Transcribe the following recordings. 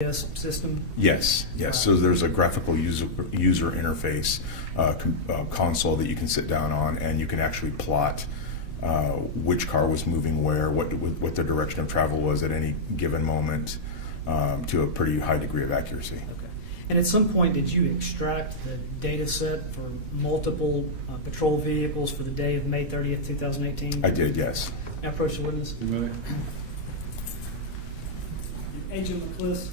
system? Yes, yes. So there's a graphical user interface console that you can sit down on, and you can actually plot which car was moving where, what the direction of travel was at any given moment, to a pretty high degree of accuracy. Okay. And at some point, did you extract the data set for multiple patrol vehicles for the day of May 30th, 2018? I did, yes. Now approach the witness. Ready? Agent McCliss,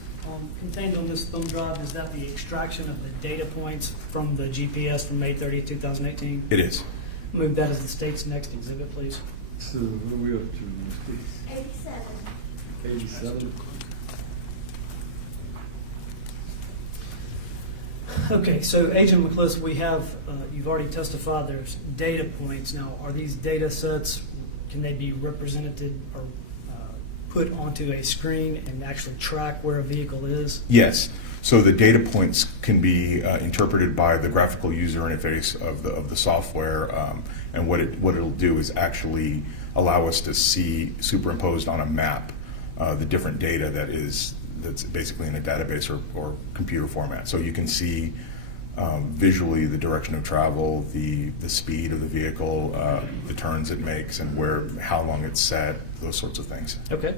contained on this thumb drive, is that the extraction of the data points from the GPS from May 30th, 2018? It is. Move that as the state's next exhibit, please. So what are we up to? 87. 87. Okay, so Agent McCliss, we have, you've already testified there's data points. Now, are these data sets, can they be represented or put onto a screen and actually track where a vehicle is? Yes. So the data points can be interpreted by the graphical user interface of the software, and what it'll do is actually allow us to see superimposed on a map the different data that's basically in a database or computer format. So you can see visually the direction of travel, the speed of the vehicle, the turns it makes, and how long it's set, those sorts of things. Okay.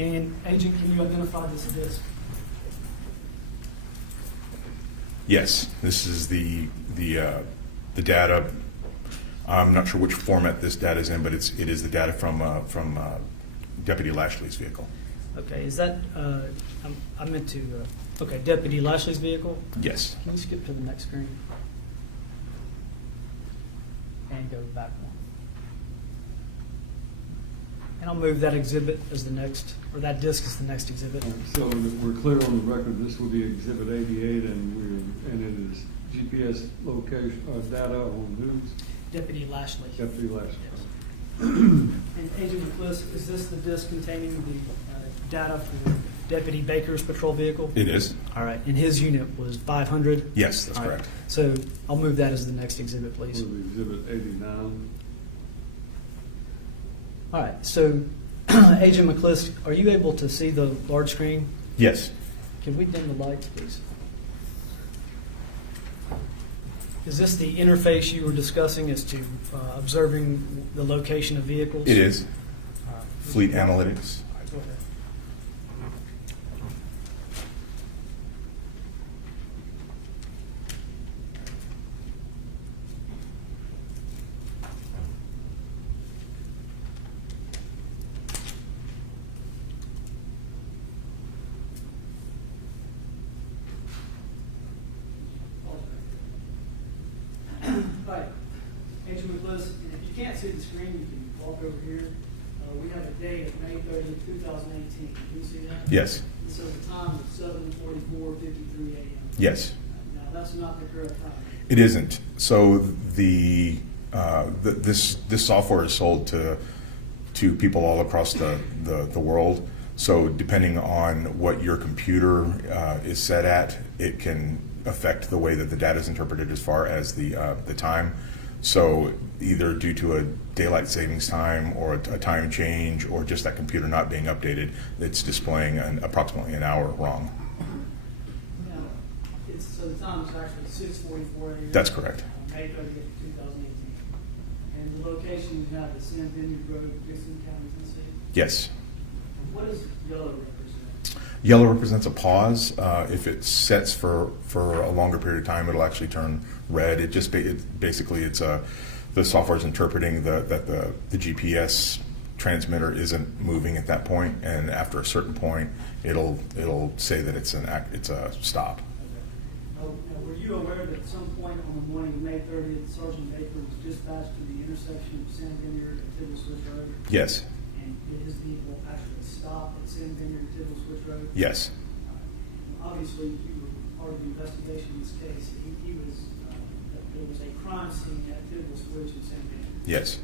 And Agent, can you identify this disc? Yes, this is the data. I'm not sure which format this data is in, but it is the data from Deputy Lashley's vehicle. Okay, is that, I meant to, okay, Deputy Lashley's vehicle? Yes. Can you skip to the next screen? And go back one. And I'll move that exhibit as the next, or that disc as the next exhibit. So that we're clear on the record, this will be Exhibit 88, and it is GPS location data on who's? Deputy Lashley. Deputy Lashley. Yes. And Agent McCliss, is this the disc containing the data for Deputy Baker's patrol vehicle? It is. All right, and his unit was 500? Yes, that's All right. correct. So I'll move that as the next exhibit, please. Will be Exhibit 89. All right, so Agent McCliss, are you able to see the large screen? Yes. Can we dim the lights, please? Is this the interface you were discussing as to observing the location of vehicles? It is. All right. Fleet analytics. All right, go ahead. Right. Agent McCliss, and if you can't see the screen, you can walk over here. We have a date of May 30th, 2018. Can you see that? Yes. It says the time is 7:44:53 a.m. Yes. Now, that's not the correct time. It isn't. So this software is sold to people all across the world. So depending on what your computer is set at, it can affect the way that the data is interpreted as far as the time. So either due to a daylight savings time or a time change or just that computer not being updated, it's displaying approximately an hour wrong. Now, so the time is actually 6:44 a.m. That's correct. May 30th, 2018. And the location you have is San Vineyard Road, Dixon County, Tennessee. Yes. What does yellow represent? Yellow represents a pause. If it sets for a longer period of time, it'll actually turn red. Basically the software is interpreting that the GPS transmitter isn't moving at that point, and after a certain point, it'll say that it's a stop. Now, were you aware that at some point on the morning of May 30th, Sergeant Baker was dispatched to the intersection of San Vineyard and Tibble Switch Road? Yes. And did his vehicle actually stop at San Vineyard and Tibble Switch Road? Yes. Obviously, you were part of the investigation in this case. There was a crime scene at Tibble Switch in San Vineyard. Yes.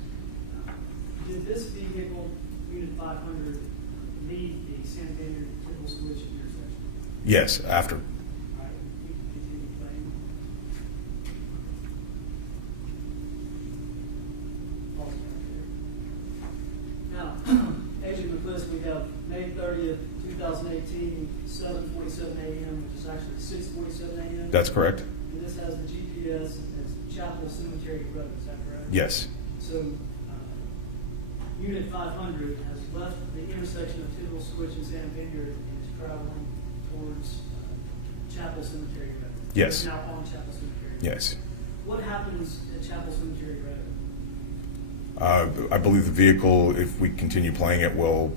Did this vehicle, Unit 500, leave the San Vineyard Tibble Switch intersection? Yes. After. All right, you can continue playing. Pause it right there. Now, Agent McCliss, we have May 30th, 2018, 7:44 is actually 6:47 a.m. That's correct. And this has the GPS as Chapel Cemetery Road, is that correct? Yes. So, Unit 500 has left the intersection of Tidwell Switch and San Vineyard and is traveling towards Chapel Cemetery Road. Yes. It's now on Chapel Cemetery Road. Yes. What happens at Chapel Cemetery Road? I believe the vehicle, if we continue playing it, will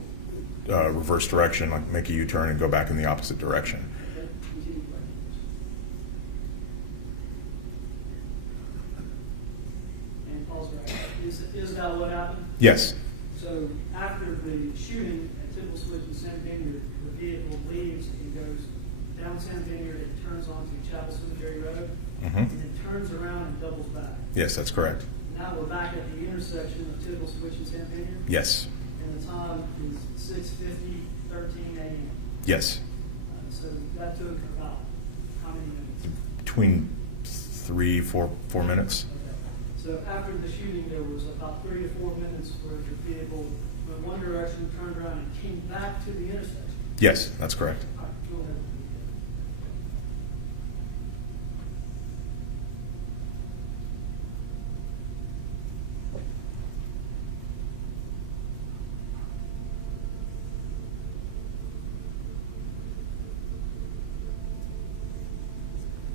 reverse direction, like make a U-turn and go back in the opposite direction. Okay, continue playing. And pause right. Is that what happened? Yes. So after the shooting at Tidwell Switch and San Vineyard, the vehicle leaves and goes down San Vineyard and turns onto Chapel Cemetery Road, Mm-hmm. and then turns around and doubles back. Yes, that's correct. Now we're back at the intersection of Tidwell Switch and San Vineyard, Yes. and the time is 6:13 a.m. Yes. So that took about how many minutes? Between 4 minutes. Okay. So after the shooting, there was about 3 to 4 minutes where the vehicle went one direction, turned around, and came back to the intersection. Yes, that's correct. All right, go ahead.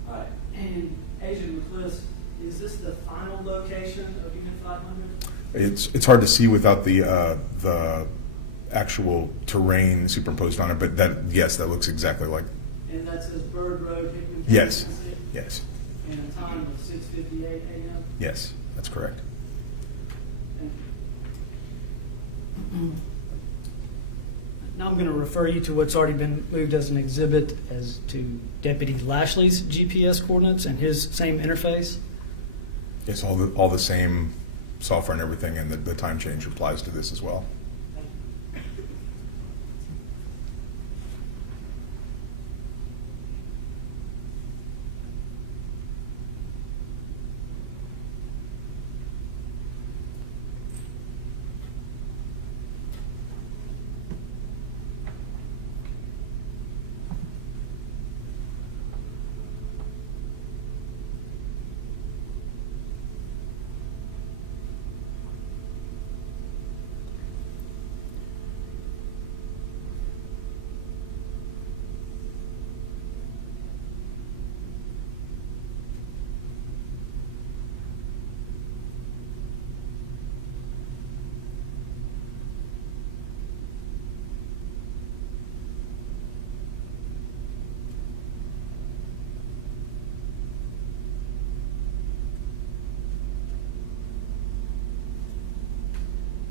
All right, and Agent McCliss, is this the final location of Unit 500? It's hard to see without the actual terrain superimposed on it, but yes, that looks exactly like. And that says Bird Road, Hickman, Yes. Kansas City? Yes. And a time of 6:58 a.m.? Yes, that's correct. Thank you. Now I'm going to refer you to what's already been moved as an exhibit as to Deputy Lashley's GPS coordinates and his same interface. It's all the same software and everything, and the time change applies to this as well.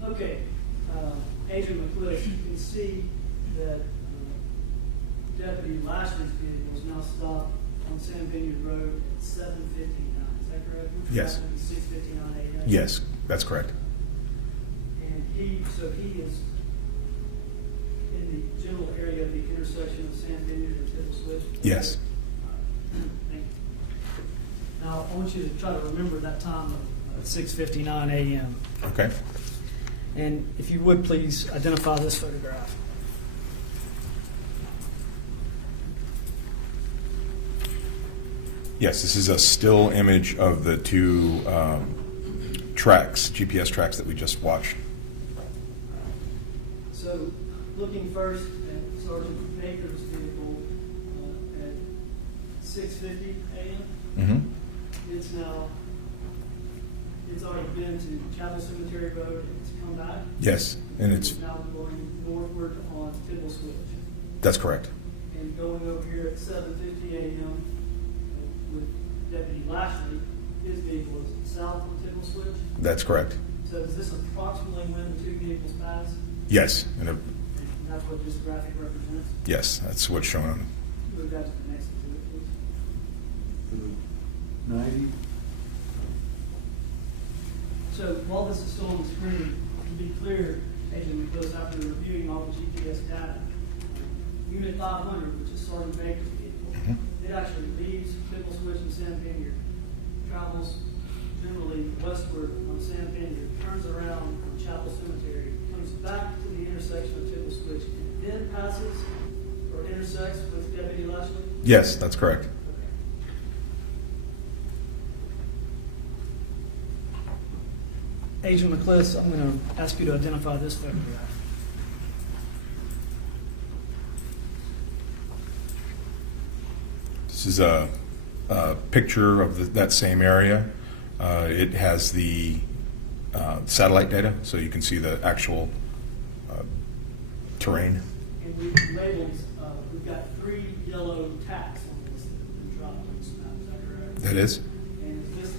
Okay, Agent McCliss, you can see that Deputy Lashley's vehicle is now stopped on San Vineyard Road at 7:59. Is that correct? Yes. 6:59 a.m. Yes, that's correct. And he is in the general area of the intersection of San Vineyard and Tidwell Switch? Yes. All right. Thank you. Now, I want you to try to remember that time of 6:59 a.m. Okay. And if you would, please identify this photograph. Yes, this is a still image of the two GPS tracks that we just watched. So, looking first at Sergeant Baker's vehicle at 6:50 a.m. Mm-hmm. It's already been to Chapel Cemetery Road, and it's come back. Yes, and it's now going northward on Tidwell Switch. that's correct. And going over here at 7:50 a.m. with Deputy Lashley, his vehicle is south on Tidwell Switch. That's correct. So is this approximately when the two vehicles pass? Yes, and And that's what this graphic represents? yes, that's what's shown on. Move that to the next exhibit, please. 90. So while this is still on the screen, to be clear, Agent McCliss, after reviewing all the GPS data, Unit 500, which is Sergeant Baker's vehicle, Mhm. it actually leaves Tidwell Switch and San Vineyard, travels generally westward on San Vineyard, turns around on Chapel Cemetery, comes back to the intersection of Tidwell Switch, and then passes or intersects with Deputy Lashley? Yes, that's correct. Agent McCliss, I'm going to ask you to identify this photograph. This is a picture of that same area. It has the satellite data, so you can see the actual terrain. And we've labeled, we've got 3 yellow tacks on this drop on this map, is that correct? That is? And does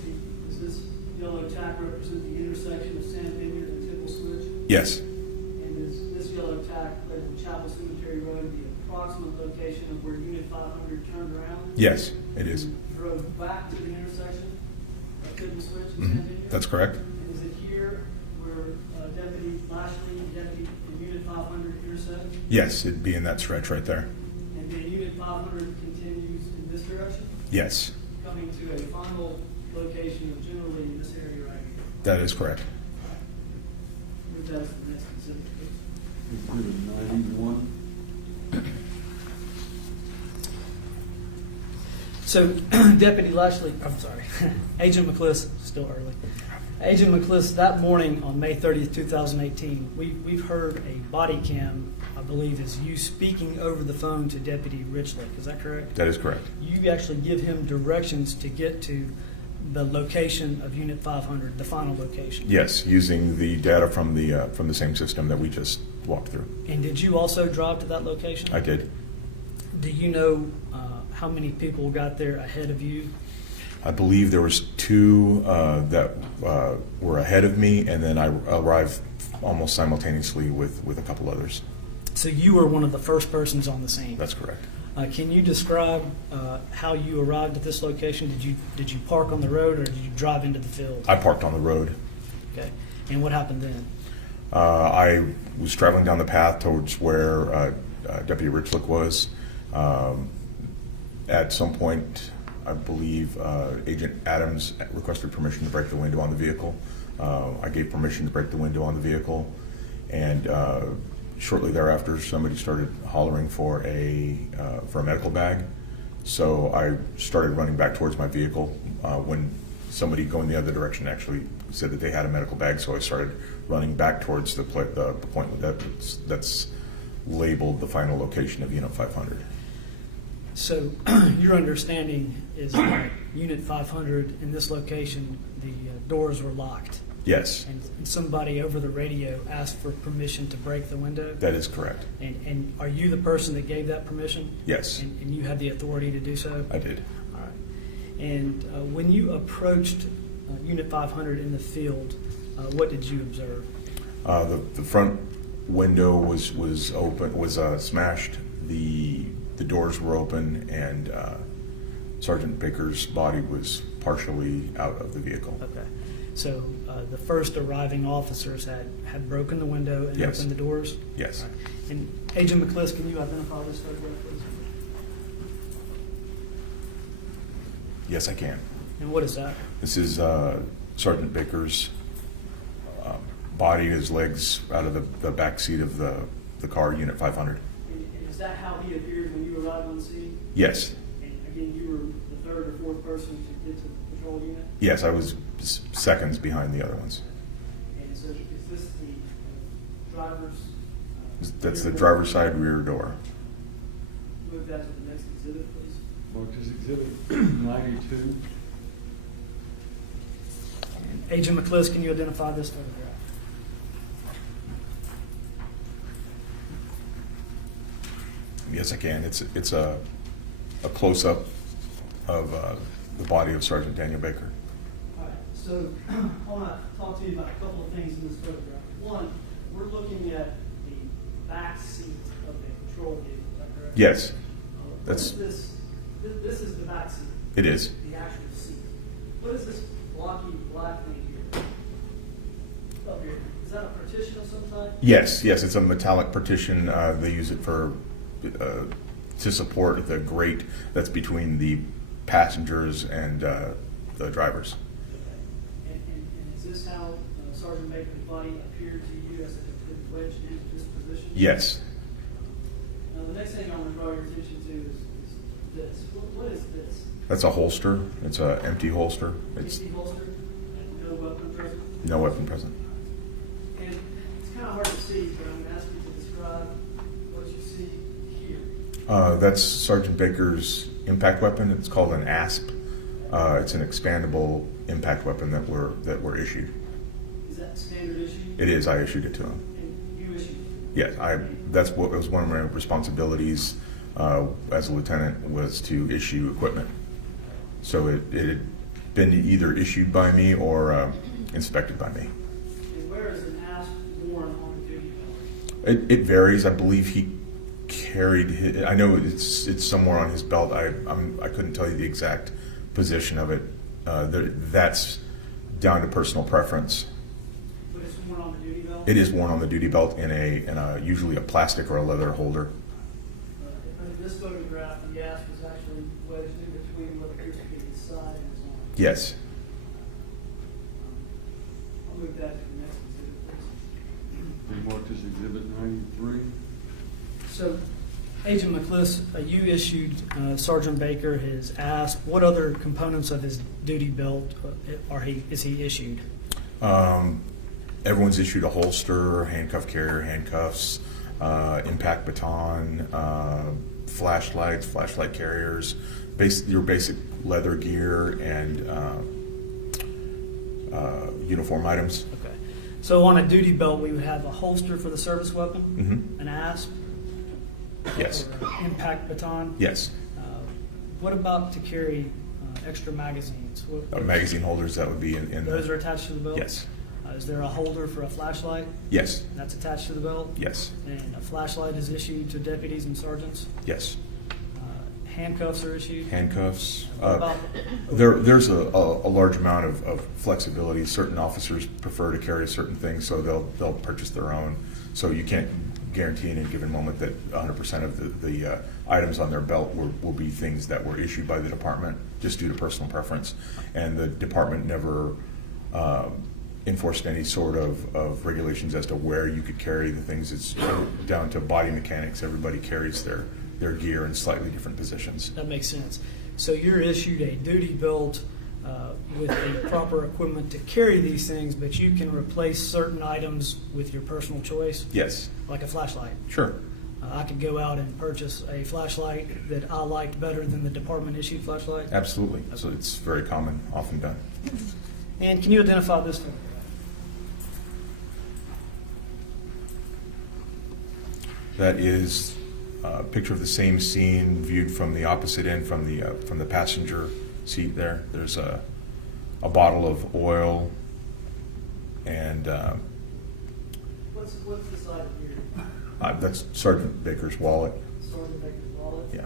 this yellow tack represent the intersection of Sand Vineyard and Temple Switch? Yes. And is this yellow tack labeled Chapel Cemetery Road the approximate location of where Unit 500 turned around? Yes, it is. And drove back to the intersection of Temple Switch and Sand Vineyard? That's correct. And is it here where Deputy Lashley and Deputy in Unit 500 intersect? Yes, it'd be in that stretch right there. And then Unit 500 continues in this direction, Yes, coming to a final location of generally in this area right here. that is correct. Move that to the next exhibit, please. Exhibit 91. So Deputy Lashley, I'm sorry, Agent McCliss, still early. Agent McCliss, that morning on May 30th, 2018, we've heard a body cam, I believe, is you speaking over the phone to Deputy Richlick. Is that correct? That is correct. You actually give him directions to get to the location of Unit 500, the final location. Yes, using the data from the same system that we just walked through. And did you also drive to that location? I did. Do you know how many people got there ahead of you? I believe there was 2 that were ahead of me, and then I arrived almost simultaneously with a couple others. So you were one of the first persons on the scene. That's correct. Can you describe how you arrived at this location? Did you park on the road or did you drive into the field? I parked on the road. Okay. And what happened then? I was traveling down the path towards where Deputy Richlick was. At some point, I believe Agent Adams requested permission to break the window on the vehicle. I gave permission to break the window on the vehicle, and shortly thereafter, somebody started hollering for a medical bag. So I started running back towards my vehicle when somebody going the other direction actually said that they had a medical bag. So I started running back towards the point that's labeled the final location of Unit 500. So your understanding is that Unit 500 in this location, the doors were locked, Yes, and somebody over the radio asked for permission to break the window? that is correct. And are you the person that gave that permission? Yes, And you had the authority to do so? I did. All right. And when you approached Unit 500 in the field, what did you observe? The front window was open, was smashed. The doors were open, and Sergeant Baker's body was partially out of the vehicle. Okay. So the first arriving officers had broken the window and Yes. opened the doors? Yes. All right. And Agent McCliss, can you identify this photograph, please? Yes, I can. And what is that? This is Sergeant Baker's body, his legs out of the back seat of the car, Unit 500. And is that how he appeared when you arrived on the scene? Yes. And again, you were the third or fourth person to get to the patrol unit? Yes, I was seconds behind the other ones. And so is this the driver's? That's the rear door? driver's side rear door. Move that to the next exhibit, please. Marked as exhibit 92. And Agent McCliss, can you identify this photograph? Yes, I can. It's a close-up of the body of Sergeant Daniel Baker. All right, so I want to talk to you about a couple of things in this photograph. One, we're looking at the back seat of the patrol vehicle, is that correct? Yes, What that's is this? This is the back seat, it is. the actual seat. What is this blocky black thing here? Up here, is that a partition of some type? Yes, it's a metallic partition. They use it for to support the grate that's between the passengers and the drivers. Okay. And is this how Sergeant Baker's body appeared to you as it had wedged into this position? Yes, Now, the next thing I want to draw your attention to is this. what is this? That's a holster. It's an empty holster. It's Empty holster, and no weapon present? no weapon present. And it's kind of hard to see, but I'm going to ask you to describe what you see here. That's Sergeant Baker's impact weapon. It's called an ASP. It's an expandable impact weapon that we're issued. Is that standard issue? It is. I issued it to him. And you issued it? Yes, that's what was one of my responsibilities as a lieutenant, was to issue equipment. So it had been either issued by me or inspected by me. And where is an ASP worn on the duty belt? It varies. I believe he carried his, I know it's somewhere on his belt. I couldn't tell you the exact position of it. That's down to personal preference. But it's worn on the duty belt? It is worn on the duty belt in a usually a plastic or a leather holder. In this photograph, the ASP is actually wedged in between what appears to be his side and his arm. Yes. I'll move that to the next exhibit, please. They marked as Exhibit 93. So, Agent McCliss, you issued Sergeant Baker his ASP. What other components of his duty belt is he issued? Everyone's issued a holster, handcuff carrier, handcuffs, impact baton, flashlights, flashlight carriers, your basic leather gear, and uniform items. Okay. So on a duty belt, we would have a holster for the service weapon, Mm-hmm. an ASP, Yes. or an impact baton. Yes. What about to carry extra magazines? Magazine holders, that would be in Those are attached to the belt? Yes. Is there a holder for a flashlight Yes. that's attached to the belt? Yes. And a flashlight is issued to deputies and sergeants? Yes. Handcuffs are issued? Handcuffs. What about, There's a large amount of flexibility. Certain officers prefer to carry certain things, so they'll purchase their own. So you can't guarantee in any given moment that 100% of the items on their belt will be things that were issued by the department, just due to personal preference. And the department never enforced any sort of regulations as to where you could carry the things. It's down to body mechanics. Everybody carries their gear in slightly different positions. that makes sense. So you're issued a duty belt with the proper equipment to carry these things, but you can replace certain items with your personal choice, Yes. like a flashlight. Sure. I could go out and purchase a flashlight that I liked better than the department issued flashlight. Absolutely. So it's very common, often done. And can you identify this photograph? That is a picture of the same scene viewed from the opposite end, from the passenger seat there. There's a bottle of oil and What's the side of here? that's Sergeant Baker's wallet. Sergeant Baker's wallet? Yeah.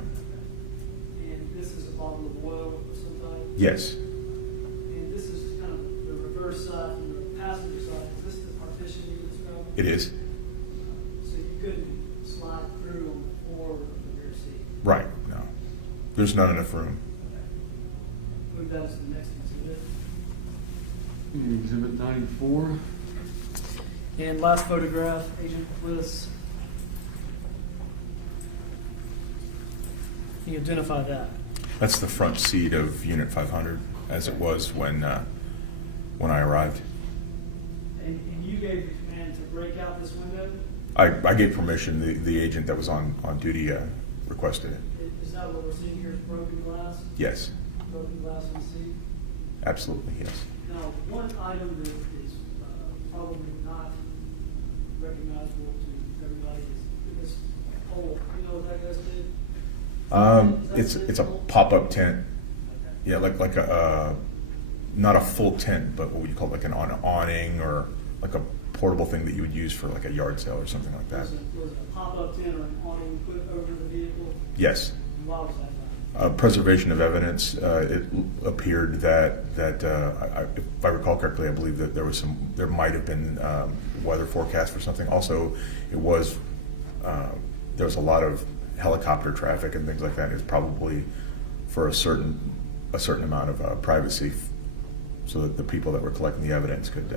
And this is a bottle of oil of some type? Yes. And this is kind of the reverse side from the passenger side. Is this the partition you were describing? It is. So you couldn't slide through on the floor of the rear seat? Right. No. There's not enough room. Okay. Move that to the next exhibit. Exhibit 94. And last photograph, Agent Bliss. Can you identify that? That's the front seat of Unit 500, as it was when I arrived. And you gave the command to break out this window? I gave permission. The agent that was on duty requested it. Is that what we're seeing here, is broken glass? Yes. Broken glass on the seat? Absolutely. Yes. Now, one item that is probably not recognizable to everybody is this pole. You know what that goes to? It's a pop-up tent. Yeah, like a not a full tent, but what would you call it, like an awning or like a portable thing that you would use for like a yard sale or something like that. Was it a pop-up tent or an awning put over the vehicle? Yes. Why was that done? Preservation of evidence. It appeared that if I recall correctly, I believe that there might have been weather forecast for something. Also, there was a lot of helicopter traffic and things like that. It's probably for a certain amount of privacy, so that the people that were collecting the evidence could.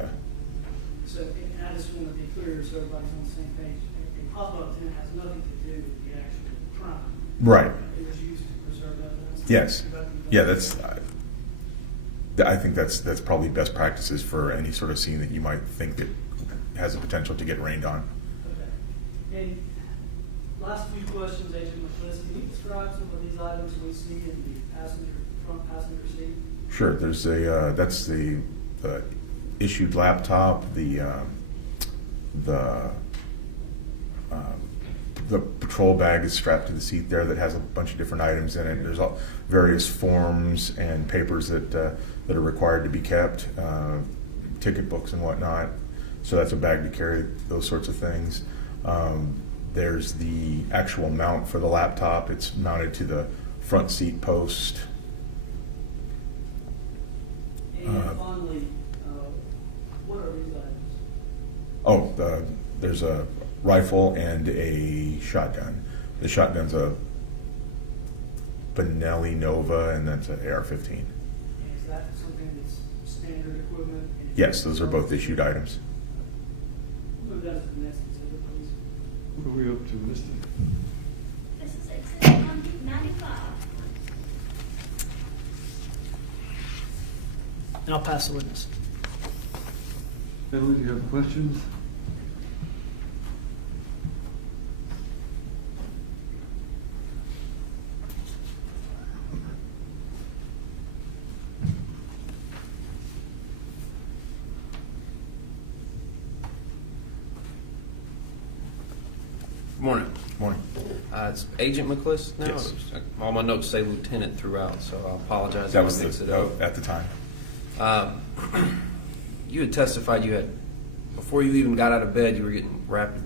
So, and I just want to be clear so everybody's on the same page. A pop-up tent has nothing to do with the actual crime. Right. It was used to preserve evidence. Yes. Yeah, I think that's probably best practices for any sort of scene that you might think that has the potential to get rained on. Okay. And last few questions, Agent McCliss. Can you describe some of these items we see in the front passenger seat? Sure. There's that's the issued laptop, the patrol bag is strapped to the seat there that has a bunch of different items in it. There's various forms and papers that are required to be kept, ticket books and whatnot. So that's a bag to carry those sorts of things. There's the actual mount for the laptop. It's mounted to the front seat post. And finally, what are these items? There's a rifle and a shotgun. The shotgun's a Benelli Nova, and that's an AR-15. And is that something that's standard equipment? Yes, those are both issued items. Move that to the next exhibit, please. What are we up to, Mr.? This is exhibit 95. And I'll pass the witness. Emily, do you have questions? Good morning. Morning. It's Agent McCliss now? Yes. All my notes say lieutenant throughout, so I apologize. That if I was mix it up. at the time. You had testified you had, before you even got out of bed, you were getting rapid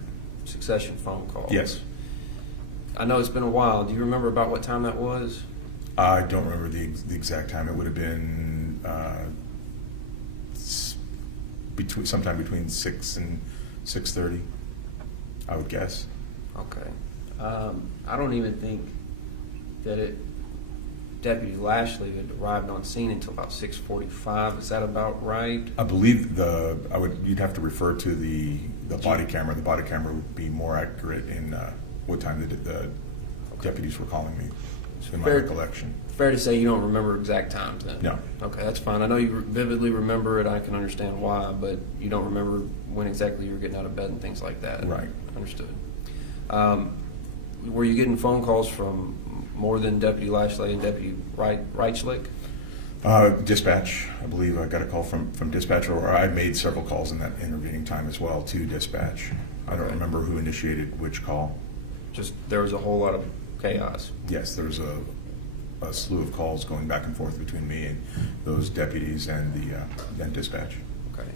succession phone calls. Yes. I know it's been a while. Do you remember about what time that was? I don't remember the exact time. It would have been sometime between 6 and 6:30, I would guess. Okay. I don't even think that Deputy Lashley had arrived on scene until about 6:45. Is that about right? I believe you'd have to refer to the body camera. The body camera would be more accurate in what time the deputies were calling me, in my recollection. Fair to say you don't remember exact times then? No. Okay, that's fine. I know you vividly remember it. I can understand why, but you don't remember when exactly you were getting out of bed and things like that. Right. Understood. Were you getting phone calls from more than Deputy Lashley and Deputy Reichlich? Dispatch. I believe I got a call from dispatch, or I made several calls in that intervening time as well to dispatch. I don't remember who initiated which call. Just there was a whole lot of chaos. Yes, there was a slew of calls going back and forth between me and those deputies and the dispatch. Okay.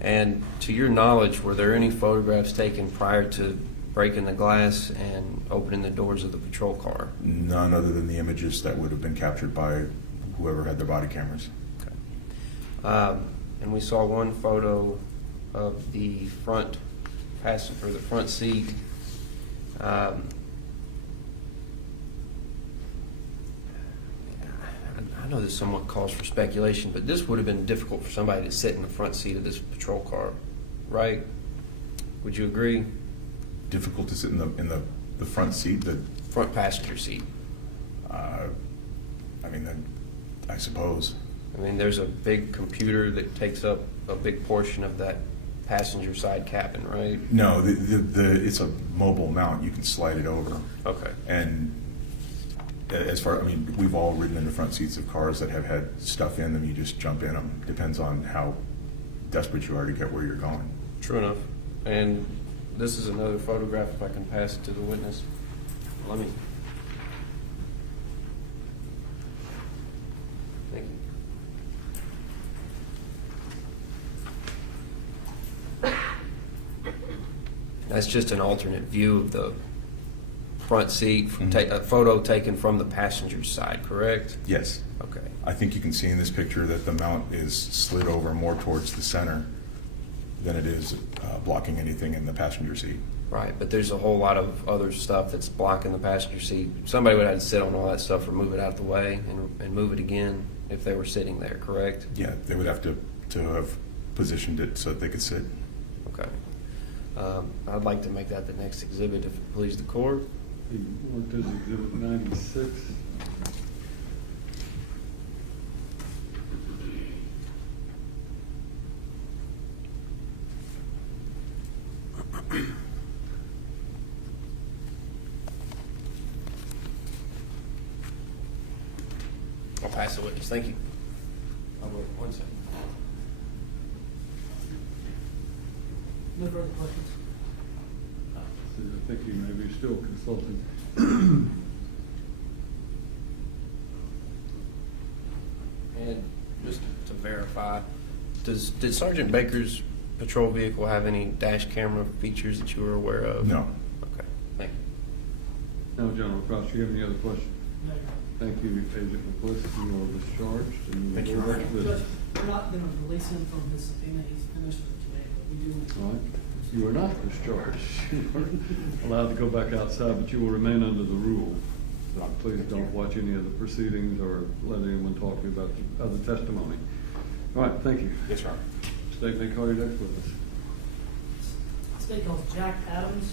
And to your knowledge, were there any photographs taken prior to breaking the glass and opening the doors of the patrol car? None other than the images that would have been captured by whoever had their body cameras. Okay. And we saw one photo of the front passenger, the front seat. I know this somewhat calls for speculation, but this would have been difficult for somebody to sit in the front seat of this patrol car, right? Would you agree? Difficult to sit in the front seat. The Front passenger seat. I suppose. I mean, there's a big computer that takes up a big portion of that passenger side cabin, right? No, it's a mobile mount. You can slide it over. Okay. And we've all ridden in the front seats of cars that have had stuff in them. You just jump in them. Depends on how desperate you are to get where you're going. True enough. And this is another photograph, if I can pass it to the witness. Let me. Thank you. That's just an alternate view of the front seat, a photo taken from the passenger's side, correct? Yes. Okay. I think you can see in this picture that the mount is slid over more towards the center than it is blocking anything in the passenger seat. Right, but there's a whole lot of other stuff that's blocking the passenger seat. Somebody would have to sit on all that stuff or move it out of the way and move it again if they were sitting there, correct? Yeah, they would have to have positioned it so that they could sit. Okay. I'd like to make that the next exhibit if it pleases the court. He worked as exhibit 96. I'll pass the witness. Thank you. I'll wait 1 second. No further questions? I think you may be still consulting. And just to verify, did Sergeant Baker's patrol vehicle have any dash camera features that you were aware of? No. Okay, thank you. Now, General Cross, do you have any other questions? No, Your Honor. Thank you, Agent McCliss. You are discharged. And Thank you, we'll Your go back to Judge, this. we're not going to release him from his subpoena. He's finished for today, but we do. All right. You are not discharged. You are allowed to go back outside, but you will remain under the rule. So please don't watch any of the proceedings or let anyone talk to you about the other testimony. All right, thank you. Yes, Your Honor. State may call your next witness. State calls Jack Adams.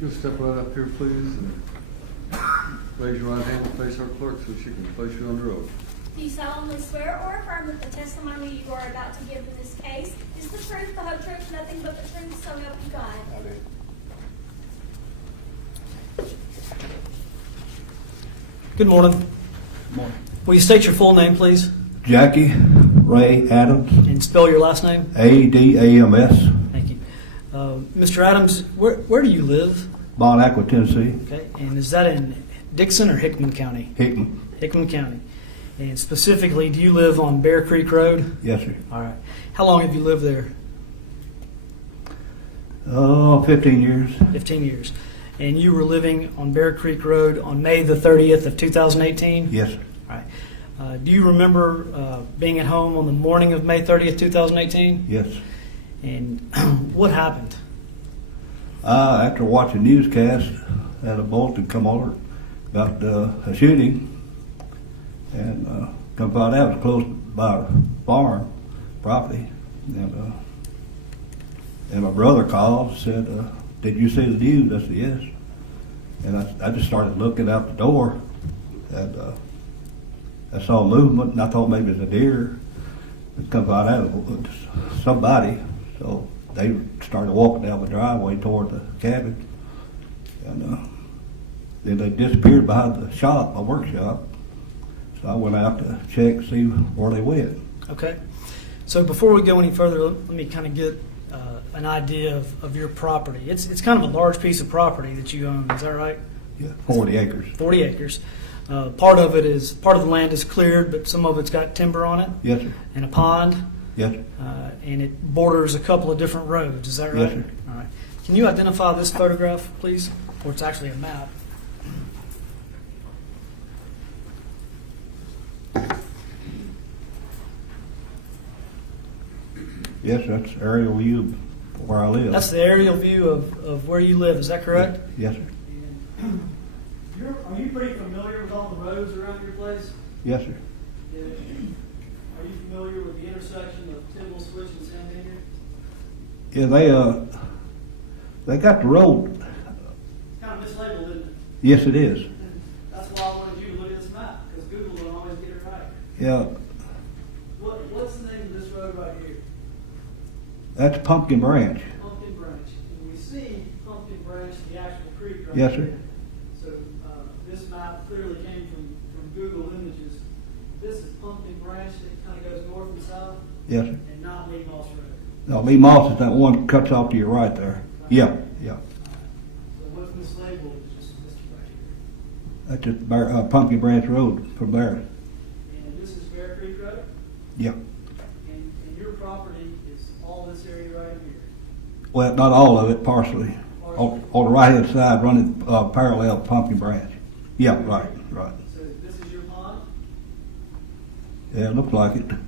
You'll step right up here, please, and raise your right hand and face our clerk so she can place you under oath. Do you solemnly swear or affirm that the testimony you are about to give in this case is the truth, the whole truth, nothing but the truth, so help you God? Good morning. Will you state your full name, please, Jackie Ray Adams, and spell your last name? ADAMS, Thank you. Mr. Adams, where do you live? Bon Aqua, Tennessee, Okay, and is that in Dixon or Hickman County? Hickman. Hickman County. And specifically, do you live on Bear Creek Road? Yes, sir. All right. How long have you lived there? 15 years. 15 years. And you were living on Bear Creek Road on May the 30th of 2018? Yes, sir. All right. Do you remember being at home on the morning of May 30th, 2018? Yes. And what happened? After watching newscast, had a bulletin come over about a shooting, and come find out it was close by a farm property, and my brother called and said, "Did you see the news?" I said, "Yes." And I just started looking out the door, and I saw movement, and I thought maybe it was a deer. But come find out it was somebody. So they started walking down the driveway toward the cabin, and then they disappeared behind the shop, my workshop. So I went out to check, see where they went. Okay. So before we go any further, let me kind of get an idea of your property. It's kind of a large piece of property that you own. Is that right? Yeah, 40 acres. 40 acres. Part of the land is cleared, but some of it's got timber on it Yes, sir. and a pond, Yes, sir. and it borders a couple of different roads. Is that right? Yes, sir. All right. Can you identify this photograph, please? Or it's actually a map. Yes, that's aerial view of where I live. That's the aerial view of where you live. Is that correct? Yes, sir. Are you pretty familiar with all the roads around your place? Yes, sir. Are you familiar with the intersection of Tyndall Switch and San Daniel? Yeah, they got the road. It's kind of mislabeled, isn't it? Yes, it is. That's why I wanted you to look at this map, because Google don't always get it right. Yeah, What's the name of this road right here? that's Pumpkin Branch. Pumpkin Branch. And we see Pumpkin Branch, the actual creek right Yes, here. sir. So this map clearly came from Google Images. This is Pumpkin Branch that kind of goes north and south, Yes, sir. and not Lee Moss Road. No, Lee Moss is that one that cuts off to your right there. Yeah, yeah. So what's mislabeled is just this right here. That's just Pumpkin Branch Road from there. And this is Bear Creek Road, Yeah. and your property is all this area right here. Well, not all of it, partially. On the right-hand side, running parallel to Pumpkin Branch. Yeah, right, right. So this is your pond? Yeah, it looks like it. Yeah. And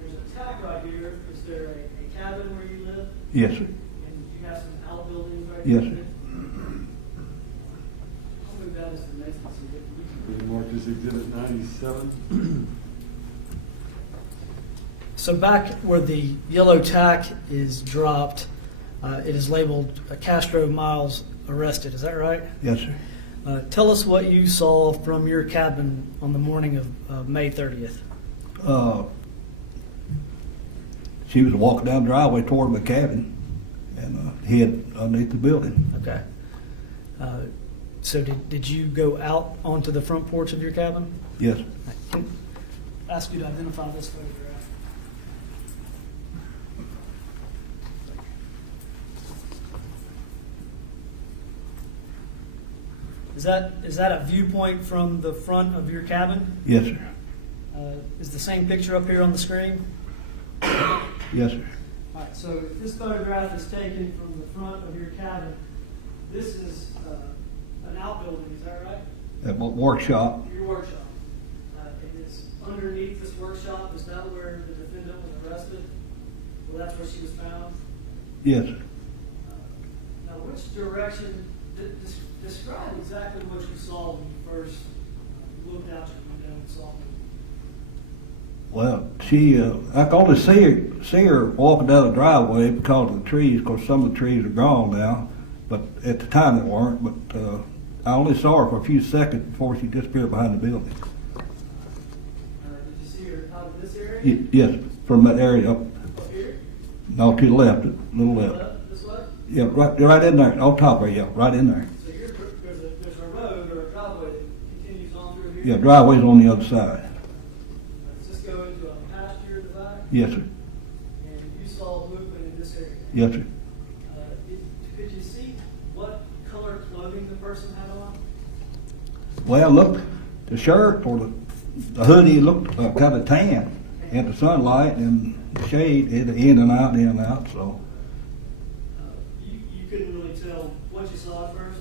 there's a tag right here. Is there a cabin where you live? Yes, sir. And you have some outbuildings right Yes, here? sir. I'll move that as the next exhibit. Be marked as Exhibit 97. So back where the yellow tack is dropped, it is labeled Castro-Miles arrested. Is that right? Yes, sir. Tell us what you saw from your cabin on the morning of May 30th. She was walking down the driveway toward my cabin and hid underneath the building. Okay. So did you go out onto the front porch of your cabin? Yes. Can I ask you to identify this photograph? Is that a viewpoint from the front of your cabin? Yes, sir. Is the same picture up here on the screen? Yes, sir. All right, so if this photograph is taken from the front of your cabin, this is an outbuilding, is that right? At my workshop. Your workshop. And it's underneath this workshop, is that where the defendant was arrested? Well, that's where she was found? Yes, sir. Now, which direction, describe exactly what you saw when you first looked out your window and saw me. Well, I could only see her walking down the driveway because of the trees. Of course, some of the trees are gone now, but at the time they weren't. But I only saw her for a few seconds before she disappeared behind the building. Did you see her out of this area? Yes, from that area up, Up here? no, to the left, a little left. This way? Yeah, right in there, on top of her, yeah, right in there. So there's a road or a driveway that continues on through here? Yeah, driveway's on the other side. Does this go into a pasture divide? Yes, sir. And you saw movement in this area? Yes, sir. Could you see what color clothing the person had on? Well, look, the shirt or the hoodie looked kind of tan in the sunlight, and the shade in and out, so. You couldn't really tell what you saw at first?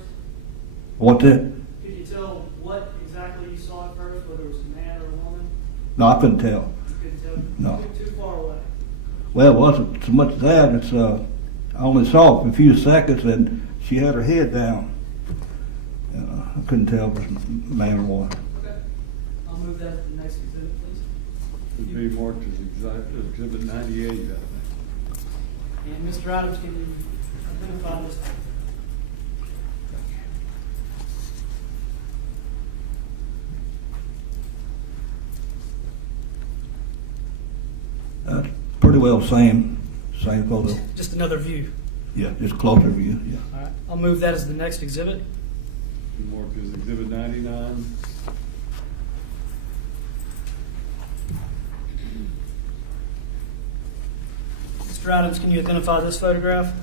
What's it? Could you tell what exactly you saw at first, whether it was a man or a woman? No, I couldn't tell. You couldn't tell? No. Too far away? Well, it wasn't so much that, it's, I only saw it for a few seconds, and she had her head down. I couldn't tell if it was a man or woman. Okay. I'll move that to the next exhibit, please. Would be marked as Exhibit 98, I think. And Mr. Adams, can you identify this? That's pretty well same photo. Just another view. Yeah, just closer view, yeah. All right. I'll move that as the next exhibit. Be marked as Exhibit 99. Mr. Adams, can you identify this photograph?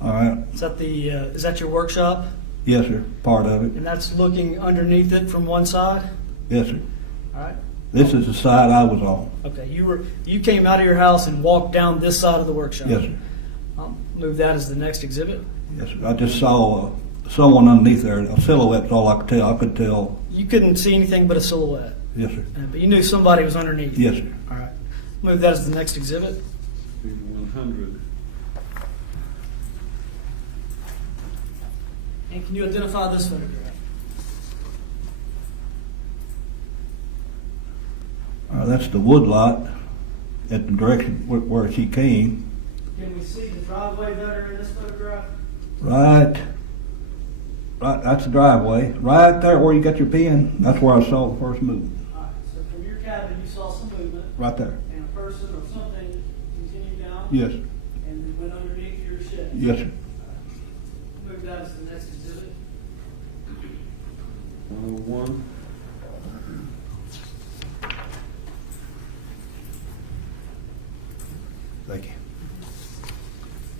All right, Is that your workshop? yes, sir, part of it. And that's looking underneath it from one side? Yes, sir. All right. This is the side I was on. Okay. You came out of your house and walked down this side of the workshop? Yes, sir. I'll move that as the next exhibit. Yes, sir. I just saw someone underneath there. A silhouette's all I could tell. I could tell. You couldn't see anything but a silhouette, Yes, sir. but you knew somebody was underneath. Yes, sir. All right. Move that as the next exhibit. Be 100. And can you identify this photograph? That's the wood lot at the direction where she came. Can we see the driveway better in this photograph? Right, that's the driveway. Right there where you got your pen, that's where I saw the first movement. All right. So from your cabin, you saw some movement, Right there. and a person or something continued down? Yes, And then went underneath your shed? yes, sir. Move that as the next exhibit. 101. Thank you.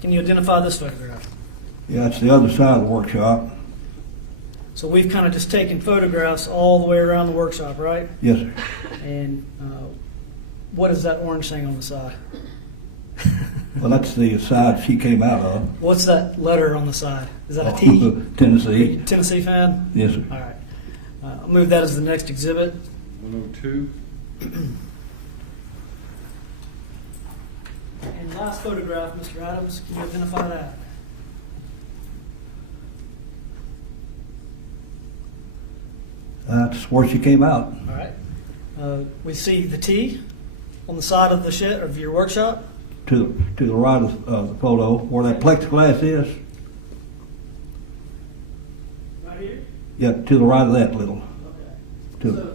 Can you identify this photograph? Yeah, it's the other side of the workshop. So we've kind of just taken photographs all the way around the workshop, right? Yes, sir. And what is that orange thing on the side? Well, that's the side she came out of. What's that letter on the side? Is that a T? Tennessee. Tennessee fan? Yes, sir. All right. I'll move that as the next exhibit. 102. And last photograph, Mr. Adams, can you identify that? That's where she came out. All right. We see the T on the side of the shed of your workshop. To the right of the photo, where that plexiglass is. Right here? Yeah, to the right of that little. Okay. To, So,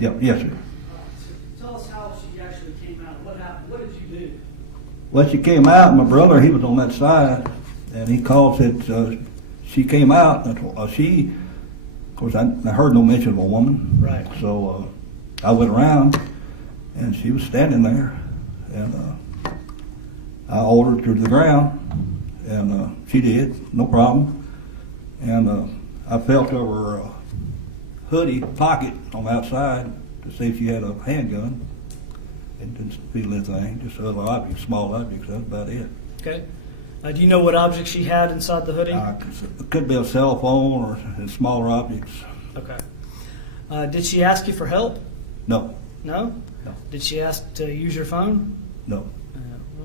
yeah, yes, sir. so tell us how she actually came out. What happened? What did you do? Well, she came out, my brother, he was on that side, and he called, said, she came out, and she, of course, I heard no mention of a woman. Right. So I went around, and she was standing there, and I ordered her to the ground, and she did, no problem. And I felt over her hoodie pocket on the outside to see if she had a handgun. And didn't feel anything, just other objects, small objects, that's about it. Okay. Do you know what object she had inside the hoodie? It could be a cell phone or smaller objects. Okay. Did she ask you for help? No, No? No. Did she ask to use your phone? no.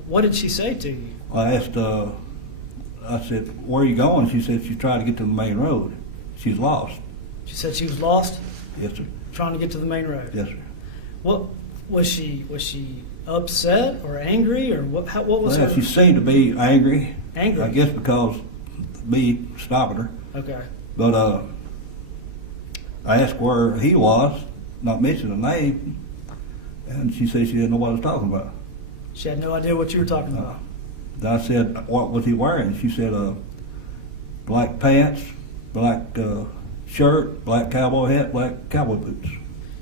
What did she say to you? I asked, I said, where are you going? She said she's trying to get to the main road. She's lost. She said she was lost, Yes, sir. trying to get to the main road. Yes, sir. What was she? Was she upset or angry or what? What was Well, her? she seemed to be angry. Angry? I guess because of me stopping her. Okay. But I asked where he was, not mentioning a name, and she said she didn't know what I was talking about. She had no idea what you were talking about. Then I said, what was he wearing? She said, black pants, black shirt, black cowboy hat, black cowboy boots.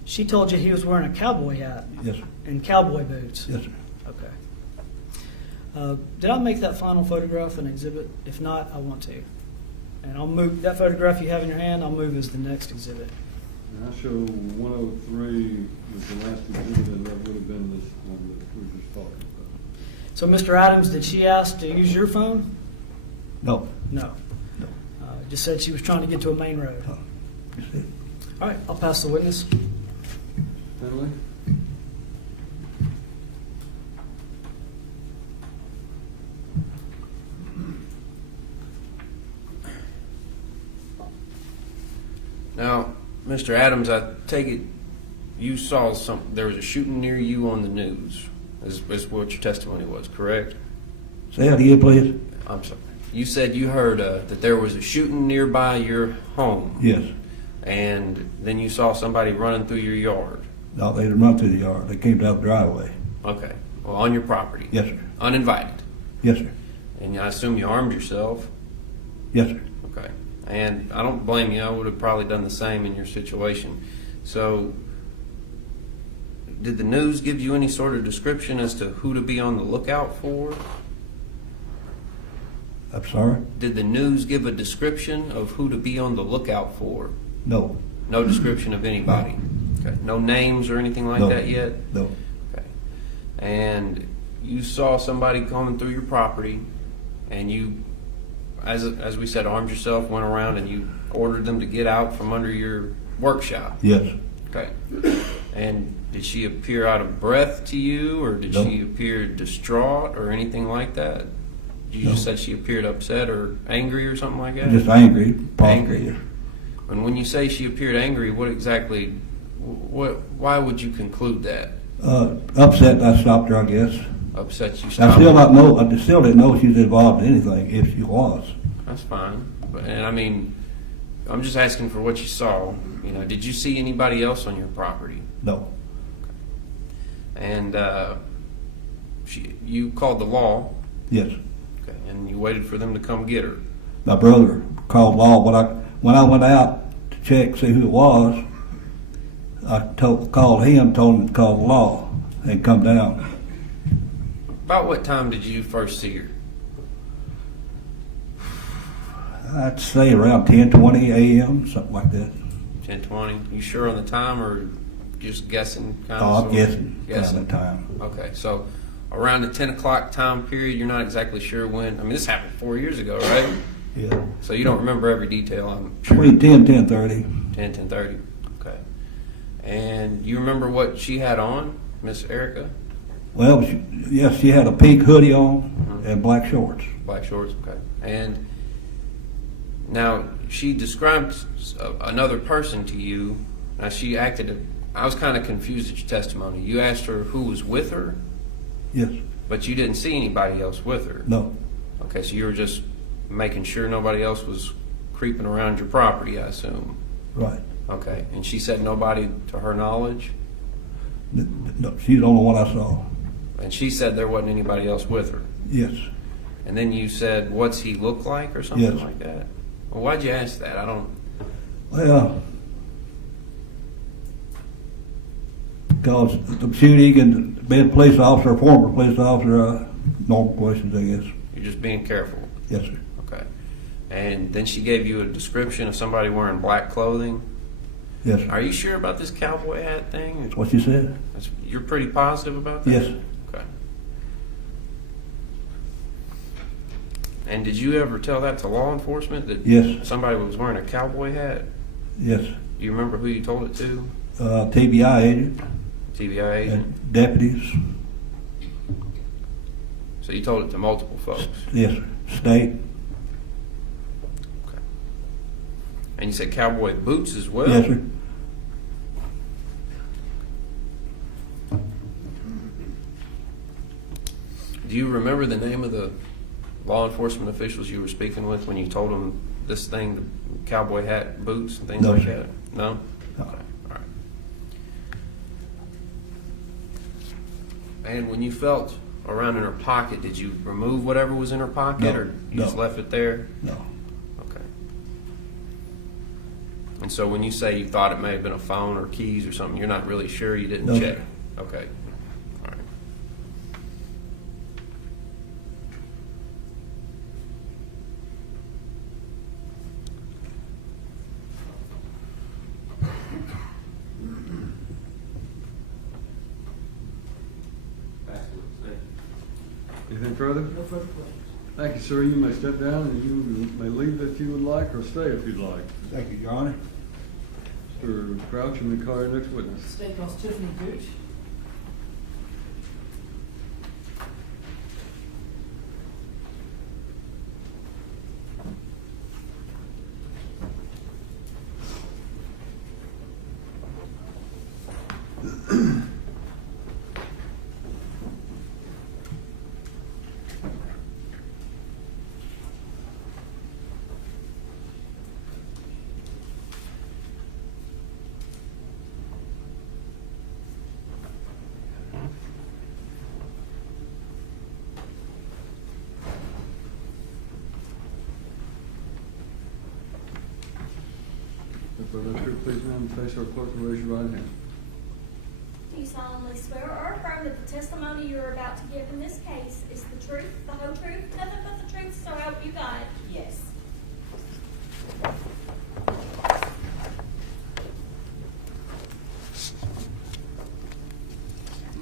She told you he was wearing a cowboy hat Yes, sir. and cowboy boots. Yes, sir. Okay. Did I make that final photograph an exhibit? If not, I want to. And I'll move that photograph you have in your hand. I'll move as the next exhibit. And I show 103 was the last exhibit, and that would have been this one that we were just talking about. So, Mr. Adams, did she ask to use your phone? No. No. No. Just said she was trying to get to a main road. You see? All right, I'll pass the witness. Finley? Now, Mr. Adams, I take it you saw there was a shooting near you on the news, is what your testimony was, correct? Say that again, please. I'm sorry. You said you heard that there was a shooting nearby your home. Yes. And then you saw somebody running through your yard. No, they didn't run through the yard. They came down the driveway. Okay. Well, on your property. Yes, sir. Uninvited. Yes, sir. And I assume you armed yourself. Yes, sir. Okay. And I don't blame you. I would have probably done the same in your situation. So, did the news give you any sort of description as to who to be on the lookout for? I'm sorry? Did the news give a description of who to be on the lookout for? No. No description of anybody? Okay. No names or anything like No. that yet? No. Okay. And you saw somebody coming through your property, and you, as we said, armed yourself, went around, and you ordered them to get out from under your workshop. Yes. Okay. And did she appear out of breath to you, or did No. she appear distraught or anything like that? You just No. said she appeared upset or angry or something like that? Just angry. Angry. Yes. And when you say she appeared angry, what exactly, why would you conclude that? Upset, I stopped her, I guess. Upset you I stopped? still didn't know she was involved in anything, if she was. That's fine. And I mean, I'm just asking for what you saw. You know, did you see anybody else on your property? No. And you called the law, Yes. okay, and you waited for them to come get her. My brother called law, but when I went out to check, see who it was, I called him, told him to call the law and come down. About what time did you first see her? I'd say around 10:20 a.m., something like that. 10:20. You sure on the time, or just guessing? Oh, I'm guessing. Guessing. Kind of time. Okay, so around the 10 o'clock time period, you're not exactly sure when. I mean, this happened 4 years ago, right? Yeah. So you don't remember every detail, I'm sure. Between 10 and 10:30. 10:30. Okay. And you remember what she had on, Miss Erika? Well, yes, she had a pink hoodie on and black shorts. Black shorts, okay. And now she described another person to you. Now she acted, I was kind of confused at your testimony. You asked her who was with her, Yes. but you didn't see anybody else with her. No. Okay, so you were just making sure nobody else was creeping around your property, I assume. Right. Okay, and she said nobody to her knowledge? No, she's the only one I saw. And she said there wasn't anybody else with her. Yes. And then you said, what's he look like or something Yes. like that? Well, why'd you ask that? I don't... Well, because the shooting and being a police officer, former police officer, normal questions, I guess. You're just being careful. Yes, sir. Okay. And then she gave you a description of somebody wearing black clothing. Yes, sir. Are you sure about this cowboy hat thing? That's what she said. You're pretty positive about that? Yes. Okay. And did you ever tell that to law enforcement that Yes. somebody was wearing a cowboy hat? Yes. Do you remember who you told it to? TBI agent TBI agent? and deputies. So you told it to multiple folks? Yes, sir. State. Okay. And you said cowboy boots as well? Yes, sir. Do you remember the name of the law enforcement officials you were speaking with when you told them this thing, the cowboy hat, boots, and things No, like sir. that? No? No. Okay, all right. And when you felt around in her pocket, did you remove whatever was in her pocket, No, or you no. just left it there? No. Okay. And so when you say you thought it may have been a phone or keys or something, you're not really sure, you didn't No, check? sir. Okay. All right. Anything further? No further questions. Thank you, sir. You may step down and you may leave if you would like, or stay if you'd like. Thank you, Your Honor. Mr. Crouch, you may call your next witness. State House Tiffany Gooch. If that's true, please stand and face our clerk and raise your right hand. Do you solemnly swear or affirm that the testimony you are about to give in this case is the truth, the whole truth, nothing but the truth, so help you God? Yes.